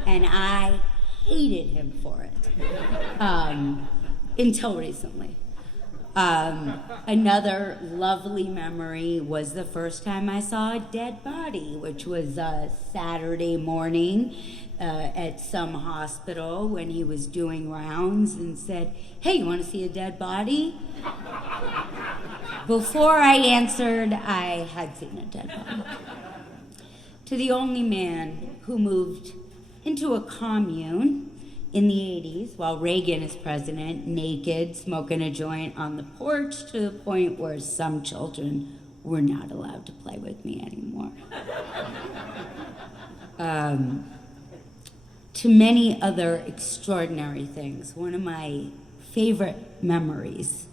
and I hated him for it until recently. Another lovely memory was the first time I saw a dead body, which was a Saturday morning at some hospital when he was doing rounds and said, "Hey, you want to see a dead body?" Before I answered, I had seen a dead body. To the only man who moved into a commune in the 80s while Reagan is president, naked, smoking a joint on the porch, to the point where some children were not allowed to play with me anymore. To many other extraordinary things. One of my favorite memories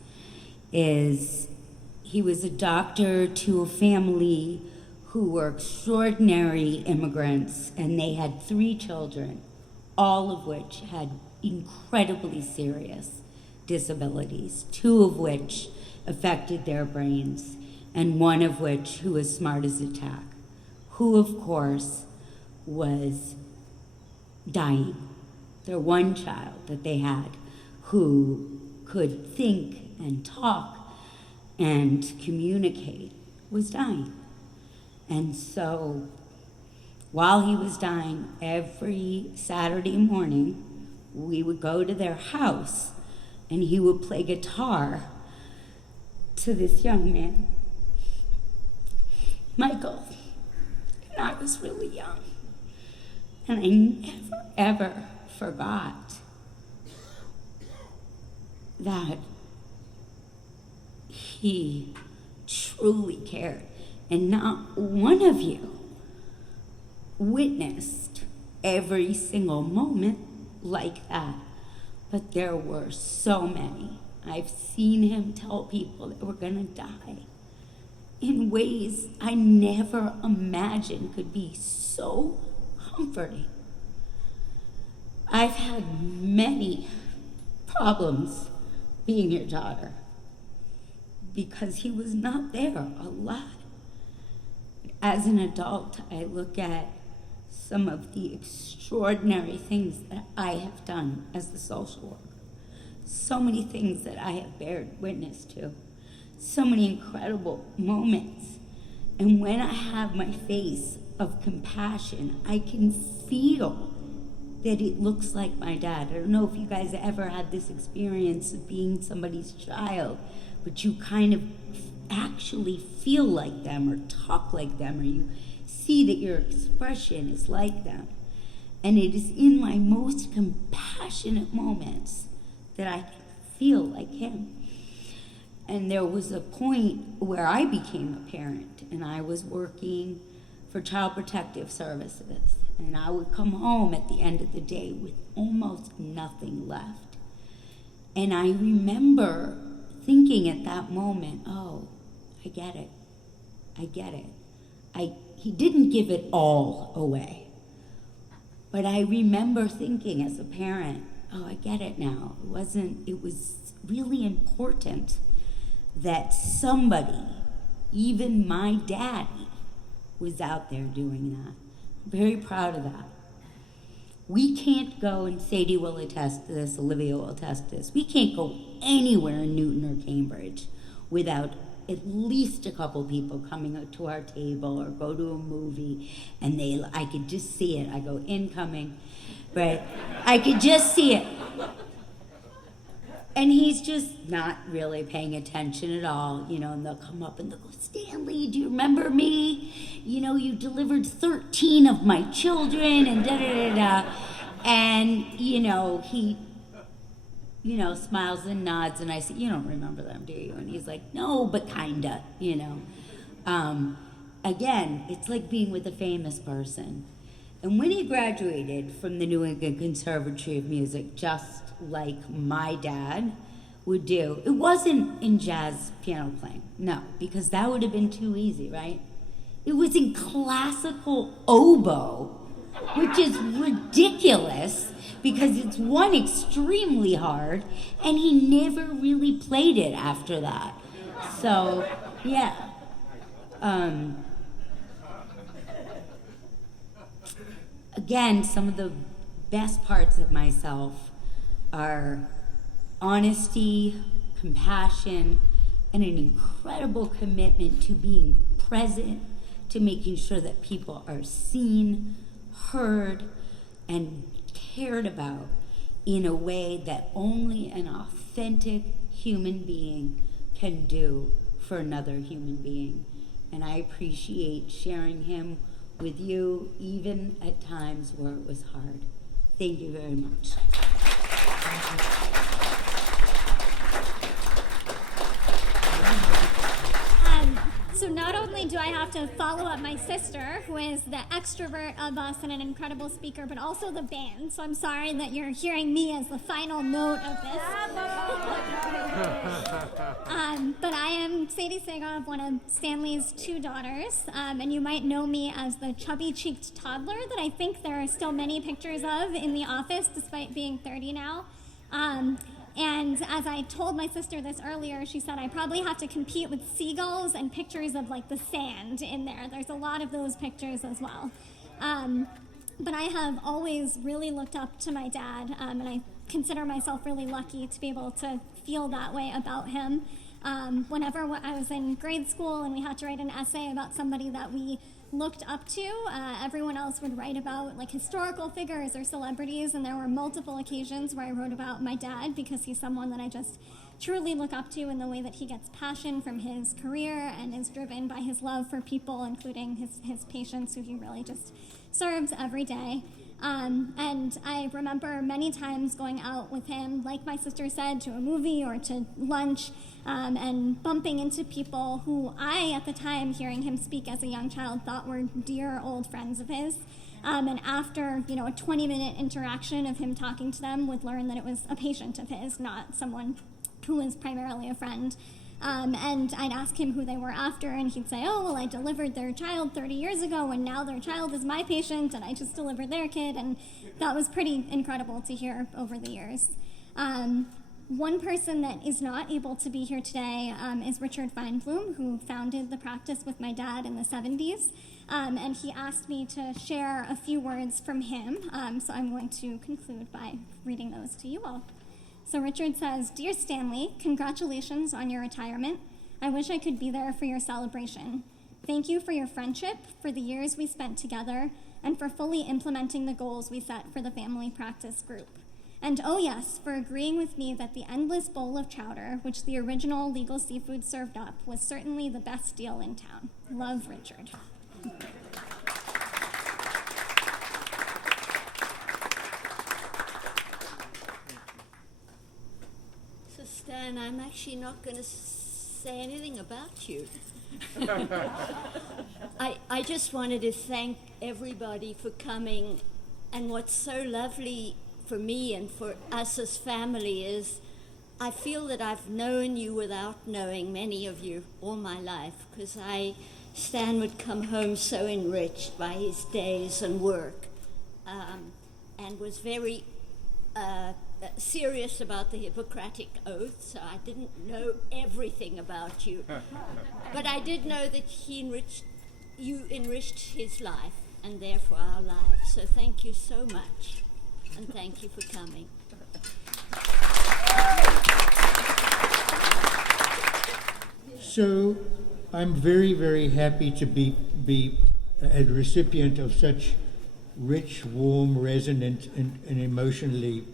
is he was a doctor to a family who were extraordinary immigrants, and they had 3 children, all of which had incredibly serious disabilities, 2 of which affected their brains, and 1 of which who was smart as a tack, who of course was dying. Their one child that they had who could think and talk and communicate was dying. And so while he was dying, every Saturday morning, we would go to their house and he would play guitar to this young man, Michael. And I was really young. And I never, ever forgot that he truly cared. And not one of you witnessed every single moment like that. But there were so many. I've seen him tell people that we're gonna die in ways I never imagined could be so comforting. I've had many problems being your daughter because he was not there a lot. As an adult, I look at some of the extraordinary things that I have done as a social worker. So many things that I have bared witness to. So many incredible moments. And when I have my face of compassion, I can feel that it looks like my dad. I don't know if you guys ever had this experience of being somebody's child, but you kind of actually feel like them or talk like them, or you see that your expression is like them. And it is in my most compassionate moments that I feel like him. And there was a point where I became a parent, and I was working for Child Protective Services. And I would come home at the end of the day with almost nothing left. And I remember thinking at that moment, oh, I get it. I get it. He didn't give it all away. But I remember thinking as a parent, oh, I get it now. It was really important that somebody, even my daddy, was out there doing that. I'm very proud of that. We can't go, and Sadie will attest to this, Olivia will attest to this, we can't go anywhere in Newton or Cambridge without at least a couple people coming up to our table or go to a movie, and I could just see it. I go, incoming, right? I could just see it. And he's just not really paying attention at all, and they'll come up and they'll go, Stanley, do you remember me? You delivered 13 of my children, and da-da-da-da. And, he, smiles and nods, and I say, you don't remember them, do you? And he's like, no, but kinda, Again, it's like being with a famous person. And when he graduated from the New England Conservatory of Music, just like my dad would do, it wasn't in jazz piano playing, no, because that would have been too easy, right? It was in classical oboe, which is ridiculous because it's one, extremely hard, and he never really played it after that. So, yeah. Again, some of the best parts of myself are honesty, compassion, and an incredible commitment to being present, to making sure that people are seen, heard, and cared about in a way that only an authentic human being can do for another human being. And I appreciate sharing him with you, even at times where it was hard. Thank you very much. So not only do I have to follow up my sister, who is the extrovert of us and an incredible speaker, but also the band. So I'm sorry that you're hearing me as the final note of this. But I am Sadie Sagov, one of Stanley's 2 daughters, and you might know me as the chubby-cheeked toddler that I think there are still many pictures of in the office, despite being 30 now. And as I told my sister this earlier, she said I probably have to compete with seagulls and pictures of like the sand in there. There's a lot of those pictures as well. But I have always really looked up to my dad, and I consider myself really lucky to be able to feel that way about him. Whenever I was in grade school and we had to write an essay about somebody that we looked up to, everyone else would write about like historical figures or celebrities, and there were multiple occasions where I wrote about my dad because he's someone that I just truly look up to in the way that he gets passion from his career and is driven by his love for people, including his patients, who he really just serves every day. And I remember many times going out with him, like my sister said, to a movie or to lunch, and bumping into people who I, at the time, hearing him speak as a young child, thought were dear old friends of his. And after, a 20-minute interaction of him talking to them, would learn that it was a patient of his, not someone who was primarily a friend. And I'd ask him who they were after, and he'd say, oh, well, I delivered their child 30 years ago, and now their child is my patient, and I just delivered their kid, and that was pretty incredible to hear over the years. One person that is not able to be here today is Richard Feinblum, who founded the practice with my dad in the 70s, and he asked me to share a few words from him, so I'm going to conclude by reading those to you all. So Richard says, Dear Stanley, congratulations on your retirement. I wish I could be there for your celebration. Thank you for your friendship, for the years we spent together, and for fully implementing the goals we set for the family practice group. And oh yes, for agreeing with me that the endless bowl of chowder, which the original legal seafood served up, was certainly the best deal in town. Love, Richard. Stan, I'm actually not going to say anything about you. I just wanted to thank everybody for coming, and what's so lovely for me and for us as family is I feel that I've known you without knowing many of you all my life, because Stan would come home so enriched by his days and work, and was very serious about the Hippocratic Oath, so I didn't know everything about you. But I did know that you enriched his life, and therefore our lives. So thank you so much, and thank you for coming. So I'm very, very happy to be a recipient of such rich, warm, resonant, and emotionally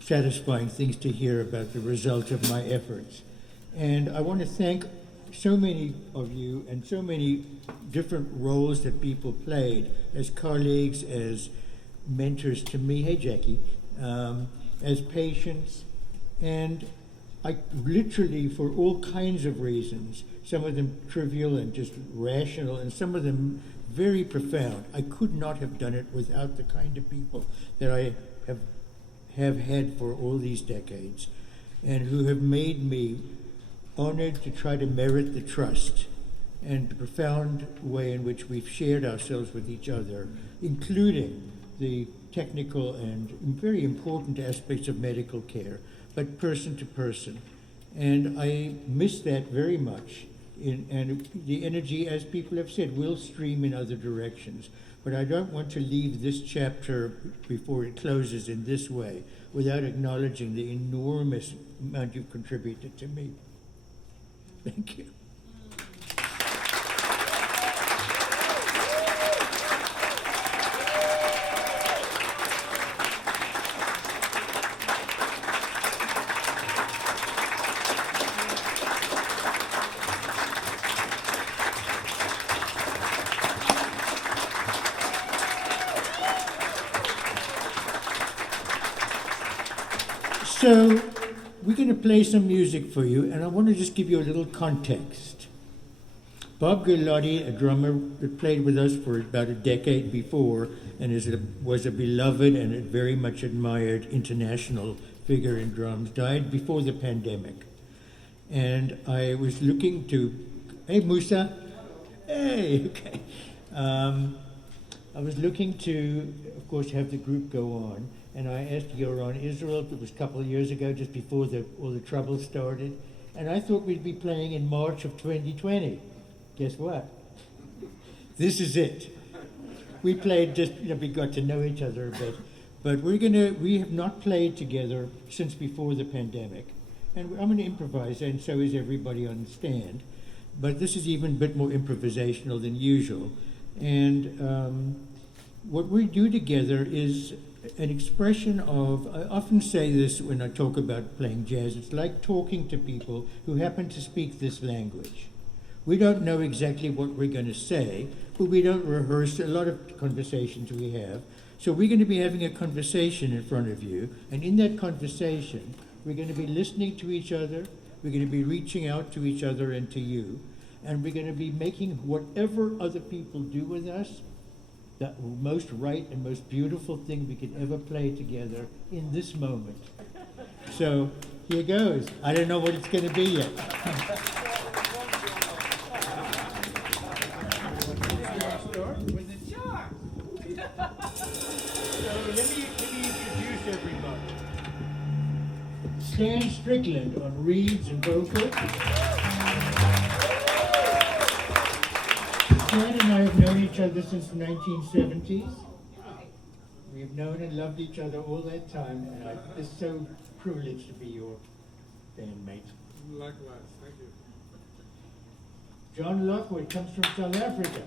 satisfying things to hear about the result of my efforts. And I want to thank so many of you and so many different roles that people played as colleagues, as mentors to me, hey Jackie, as patients, and I literally, for all kinds of reasons, some of them trivial and just rational, and some of them very profound, I could not have done it without the kind of people that I have had for all these decades, and who have made me honored to try to merit the trust and the profound way in which we've shared ourselves with each other, including the technical and very important aspects of medical care, but person to person. And I miss that very much. And the energy, as people have said, will stream in other directions. But I don't want to leave this chapter before it closes in this way without acknowledging the enormous amount you've contributed to me. Thank you. So we're going to play some music for you, and I want to just give you a little context. Bob Gullotti, a drummer that played with us for about a decade before and was a beloved and a very much admired international figure in drums, died before the pandemic. And I was looking to, hey Musa, hey, okay. I was looking to, of course, have the group go on, and I asked Yoron Israel, it was a couple of years ago, just before all the trouble started, and I thought we'd be playing in March of 2020. Guess what? This is it. We played just, we got to know each other a bit, but we have not played together since before the pandemic, and I'm going to improvise, and so is everybody on the stand, but this is even a bit more improvisational than usual, and what we do together is an expression of, I often say this when I talk about playing jazz, it's like talking to people who happen to speak this language. We don't know exactly what we're going to say, but we don't rehearse a lot of conversations we have. So we're going to be having a conversation in front of you, and in that conversation, we're going to be listening to each other, we're going to be reaching out to each other and to you, and we're going to be making whatever other people do with us the most right and most beautiful thing we could ever play together in this moment. So here goes. I don't know what it's going to be yet. Let me introduce everybody. Stan Strickland on reeds and vocals. Stan and I have known each other since the 1970s. We have known and loved each other all that time, and I'm just so privileged to be your bandmate. Likewise, thank you. John Lockwood comes from South Africa.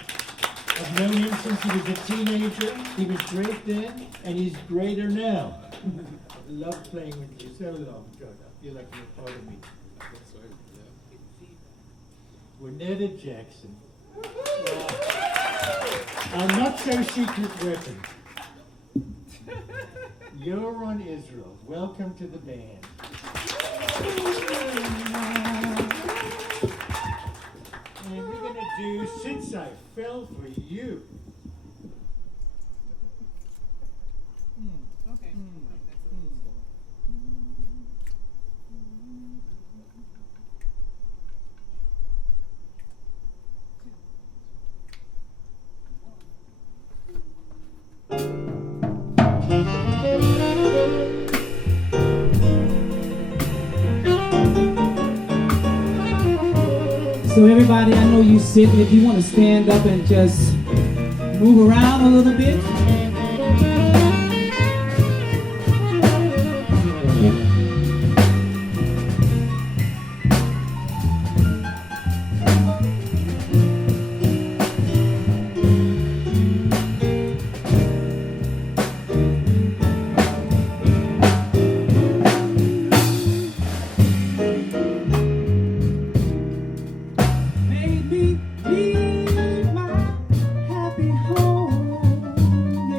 I've known him since he was a teenager. He was great then, and he's greater now. I love playing with you so long, John. I feel like you're part of me. That's right, yeah. Winetta Jackson. Our not-so-secret weapon. Yoron Israel. Welcome to the band. And we're going to do Since I Fell for You. Okay. So everybody, I know you sitting, if you want to stand up and just move around a little bit. Maybe be my happy home.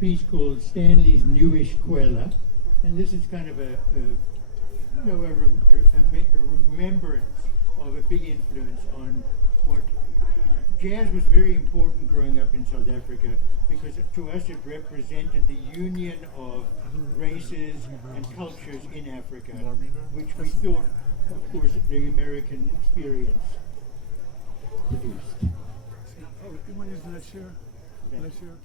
piece called Stanley's Newish Quella, and this is kind of a remembrance of a big influence on what jazz was very important growing up in South Africa, because to us it represented the union of races and cultures in Africa, which we thought, of course, the American experience produced. Oh, you want to use that chair? That chair?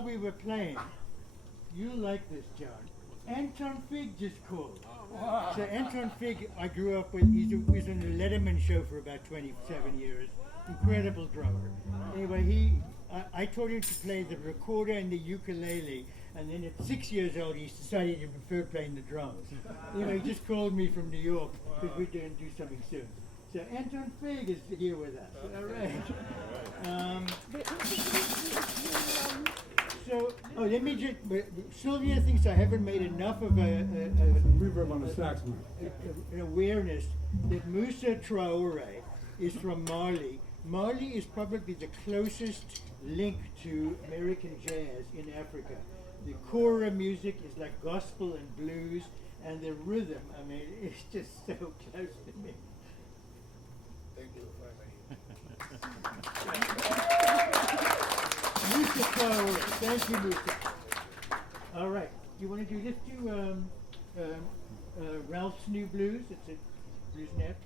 while we were playing, you like this, John. Anton Fig just called. So Anton Fig, I grew up with. He was on the Letterman show for about 27 years. Incredible drummer. Anyway, I taught him to play the recorder and the ukulele, and then at 6 years old, he decided he preferred playing the drums. Anyway, he just called me from New York because we're going to do something soon. So Anton Fig is here with us. All right. Let me just. Sylvia thinks I haven't made enough of an awareness that Moussa Traoré is from Mali. Mali is probably the closest link to American jazz in Africa. The kora music is like gospel and blues, and the rhythm, I mean, it's just so close to me. Thank you. Moussa Traoré. Thank you, Moussa. All right. You want to do this to Ralph's New Blues? It's a blues net.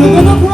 We're gonna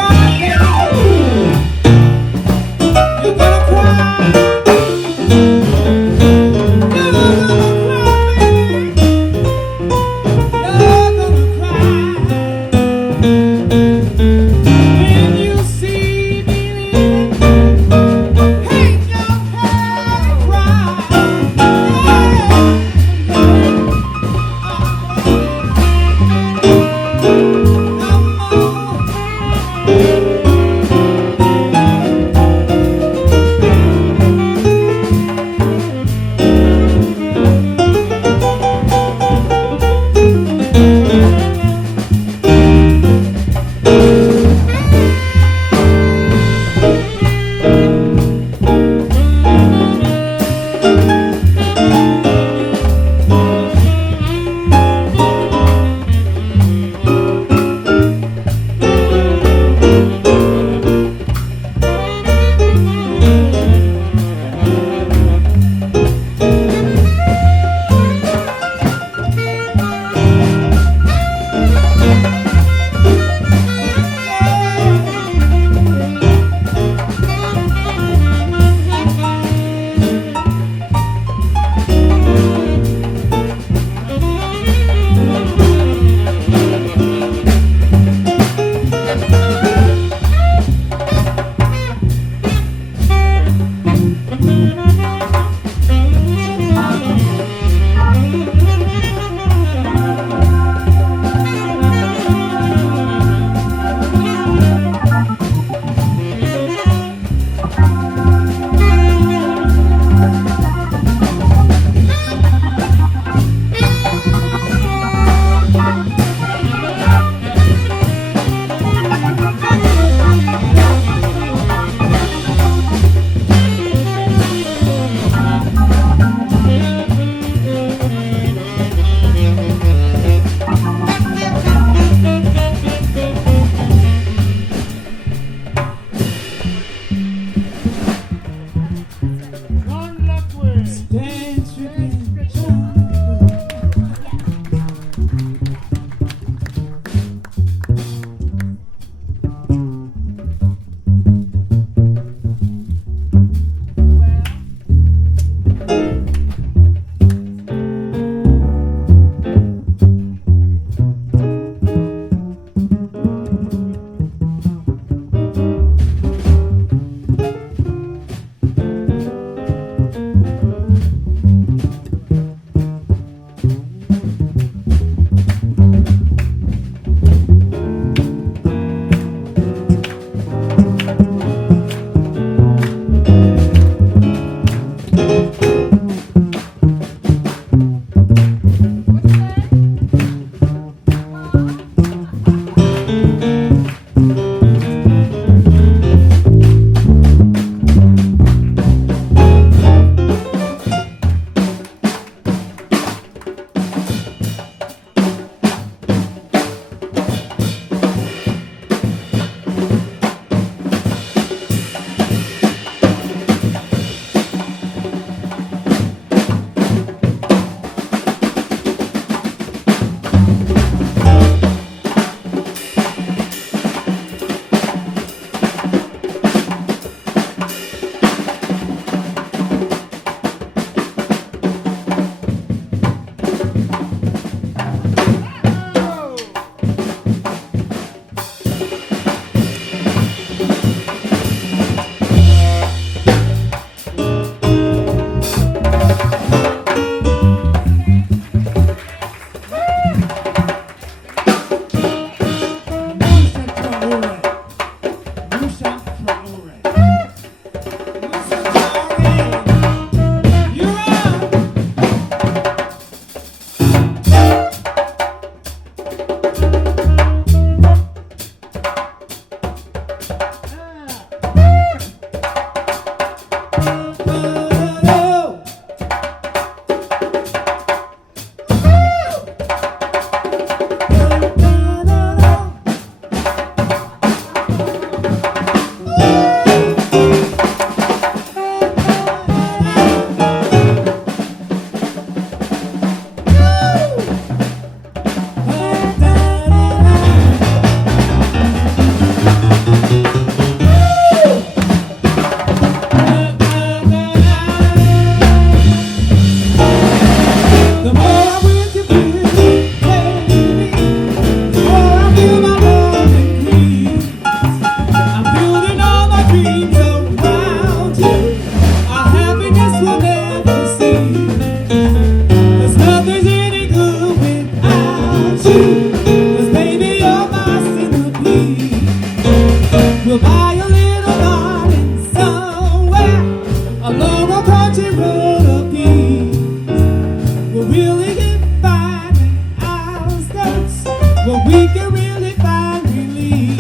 we can really find relief.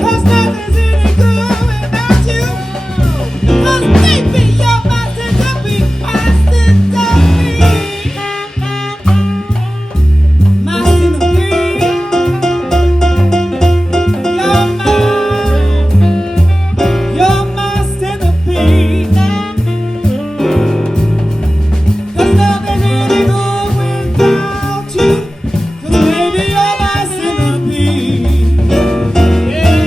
'Cause nothing's any good without you. 'Cause baby, you're my centerpiece, my centerpiece. My centerpiece. You're my centerpiece. 'Cause nothing's really good without you. 'Cause baby, you're my centerpiece. Yeah.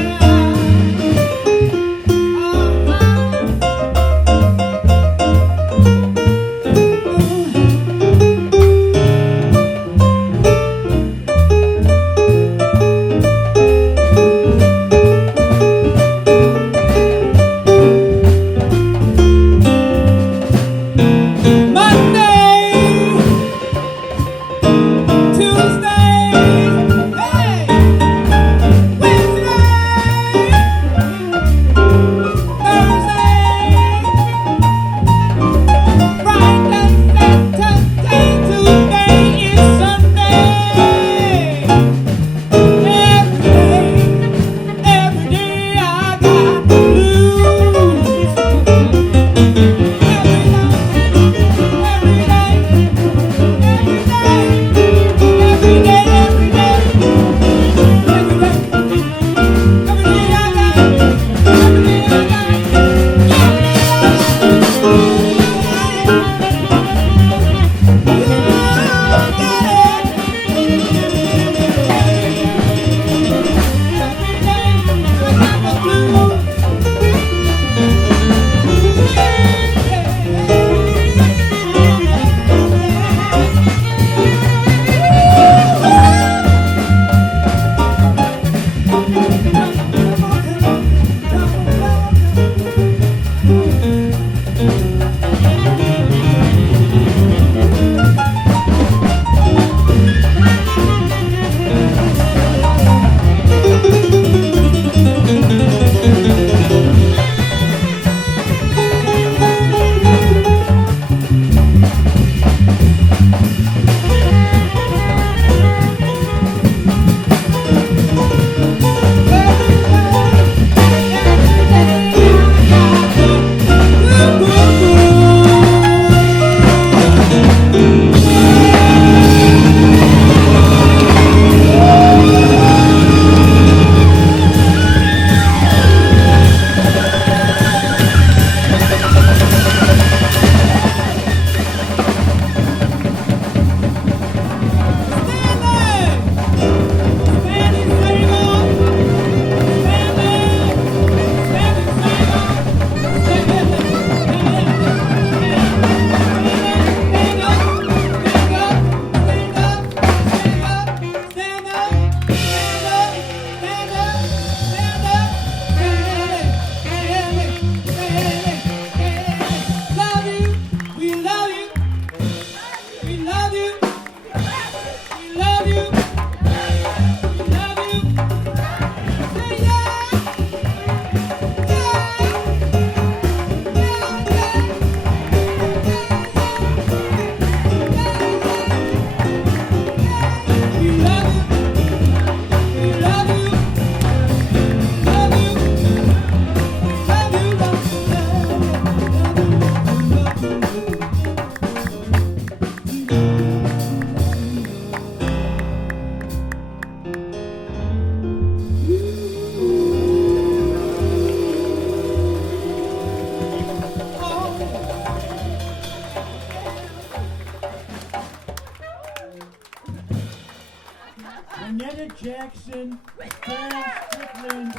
Jackson, Karen Strickland,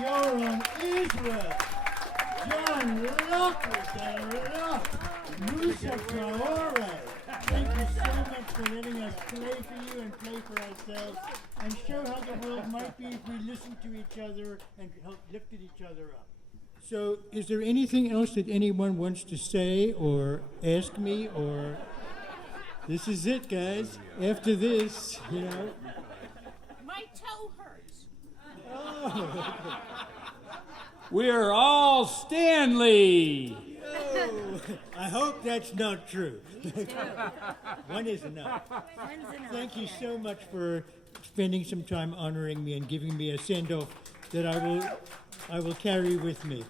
Yoram Israel, John Locke, Musa Traore. Thank you so much for letting us play for you and play for ourselves and show how the world might be if we listened to each other and lifted each other up. So, is there anything else that anyone wants to say or ask me, or this is it, guys? After this, you know. My toe hurts. Oh. We're all Stanley. Oh, I hope that's not true. One is enough. Thank you so much for spending some time honoring me and giving me a send-off that I will carry with me.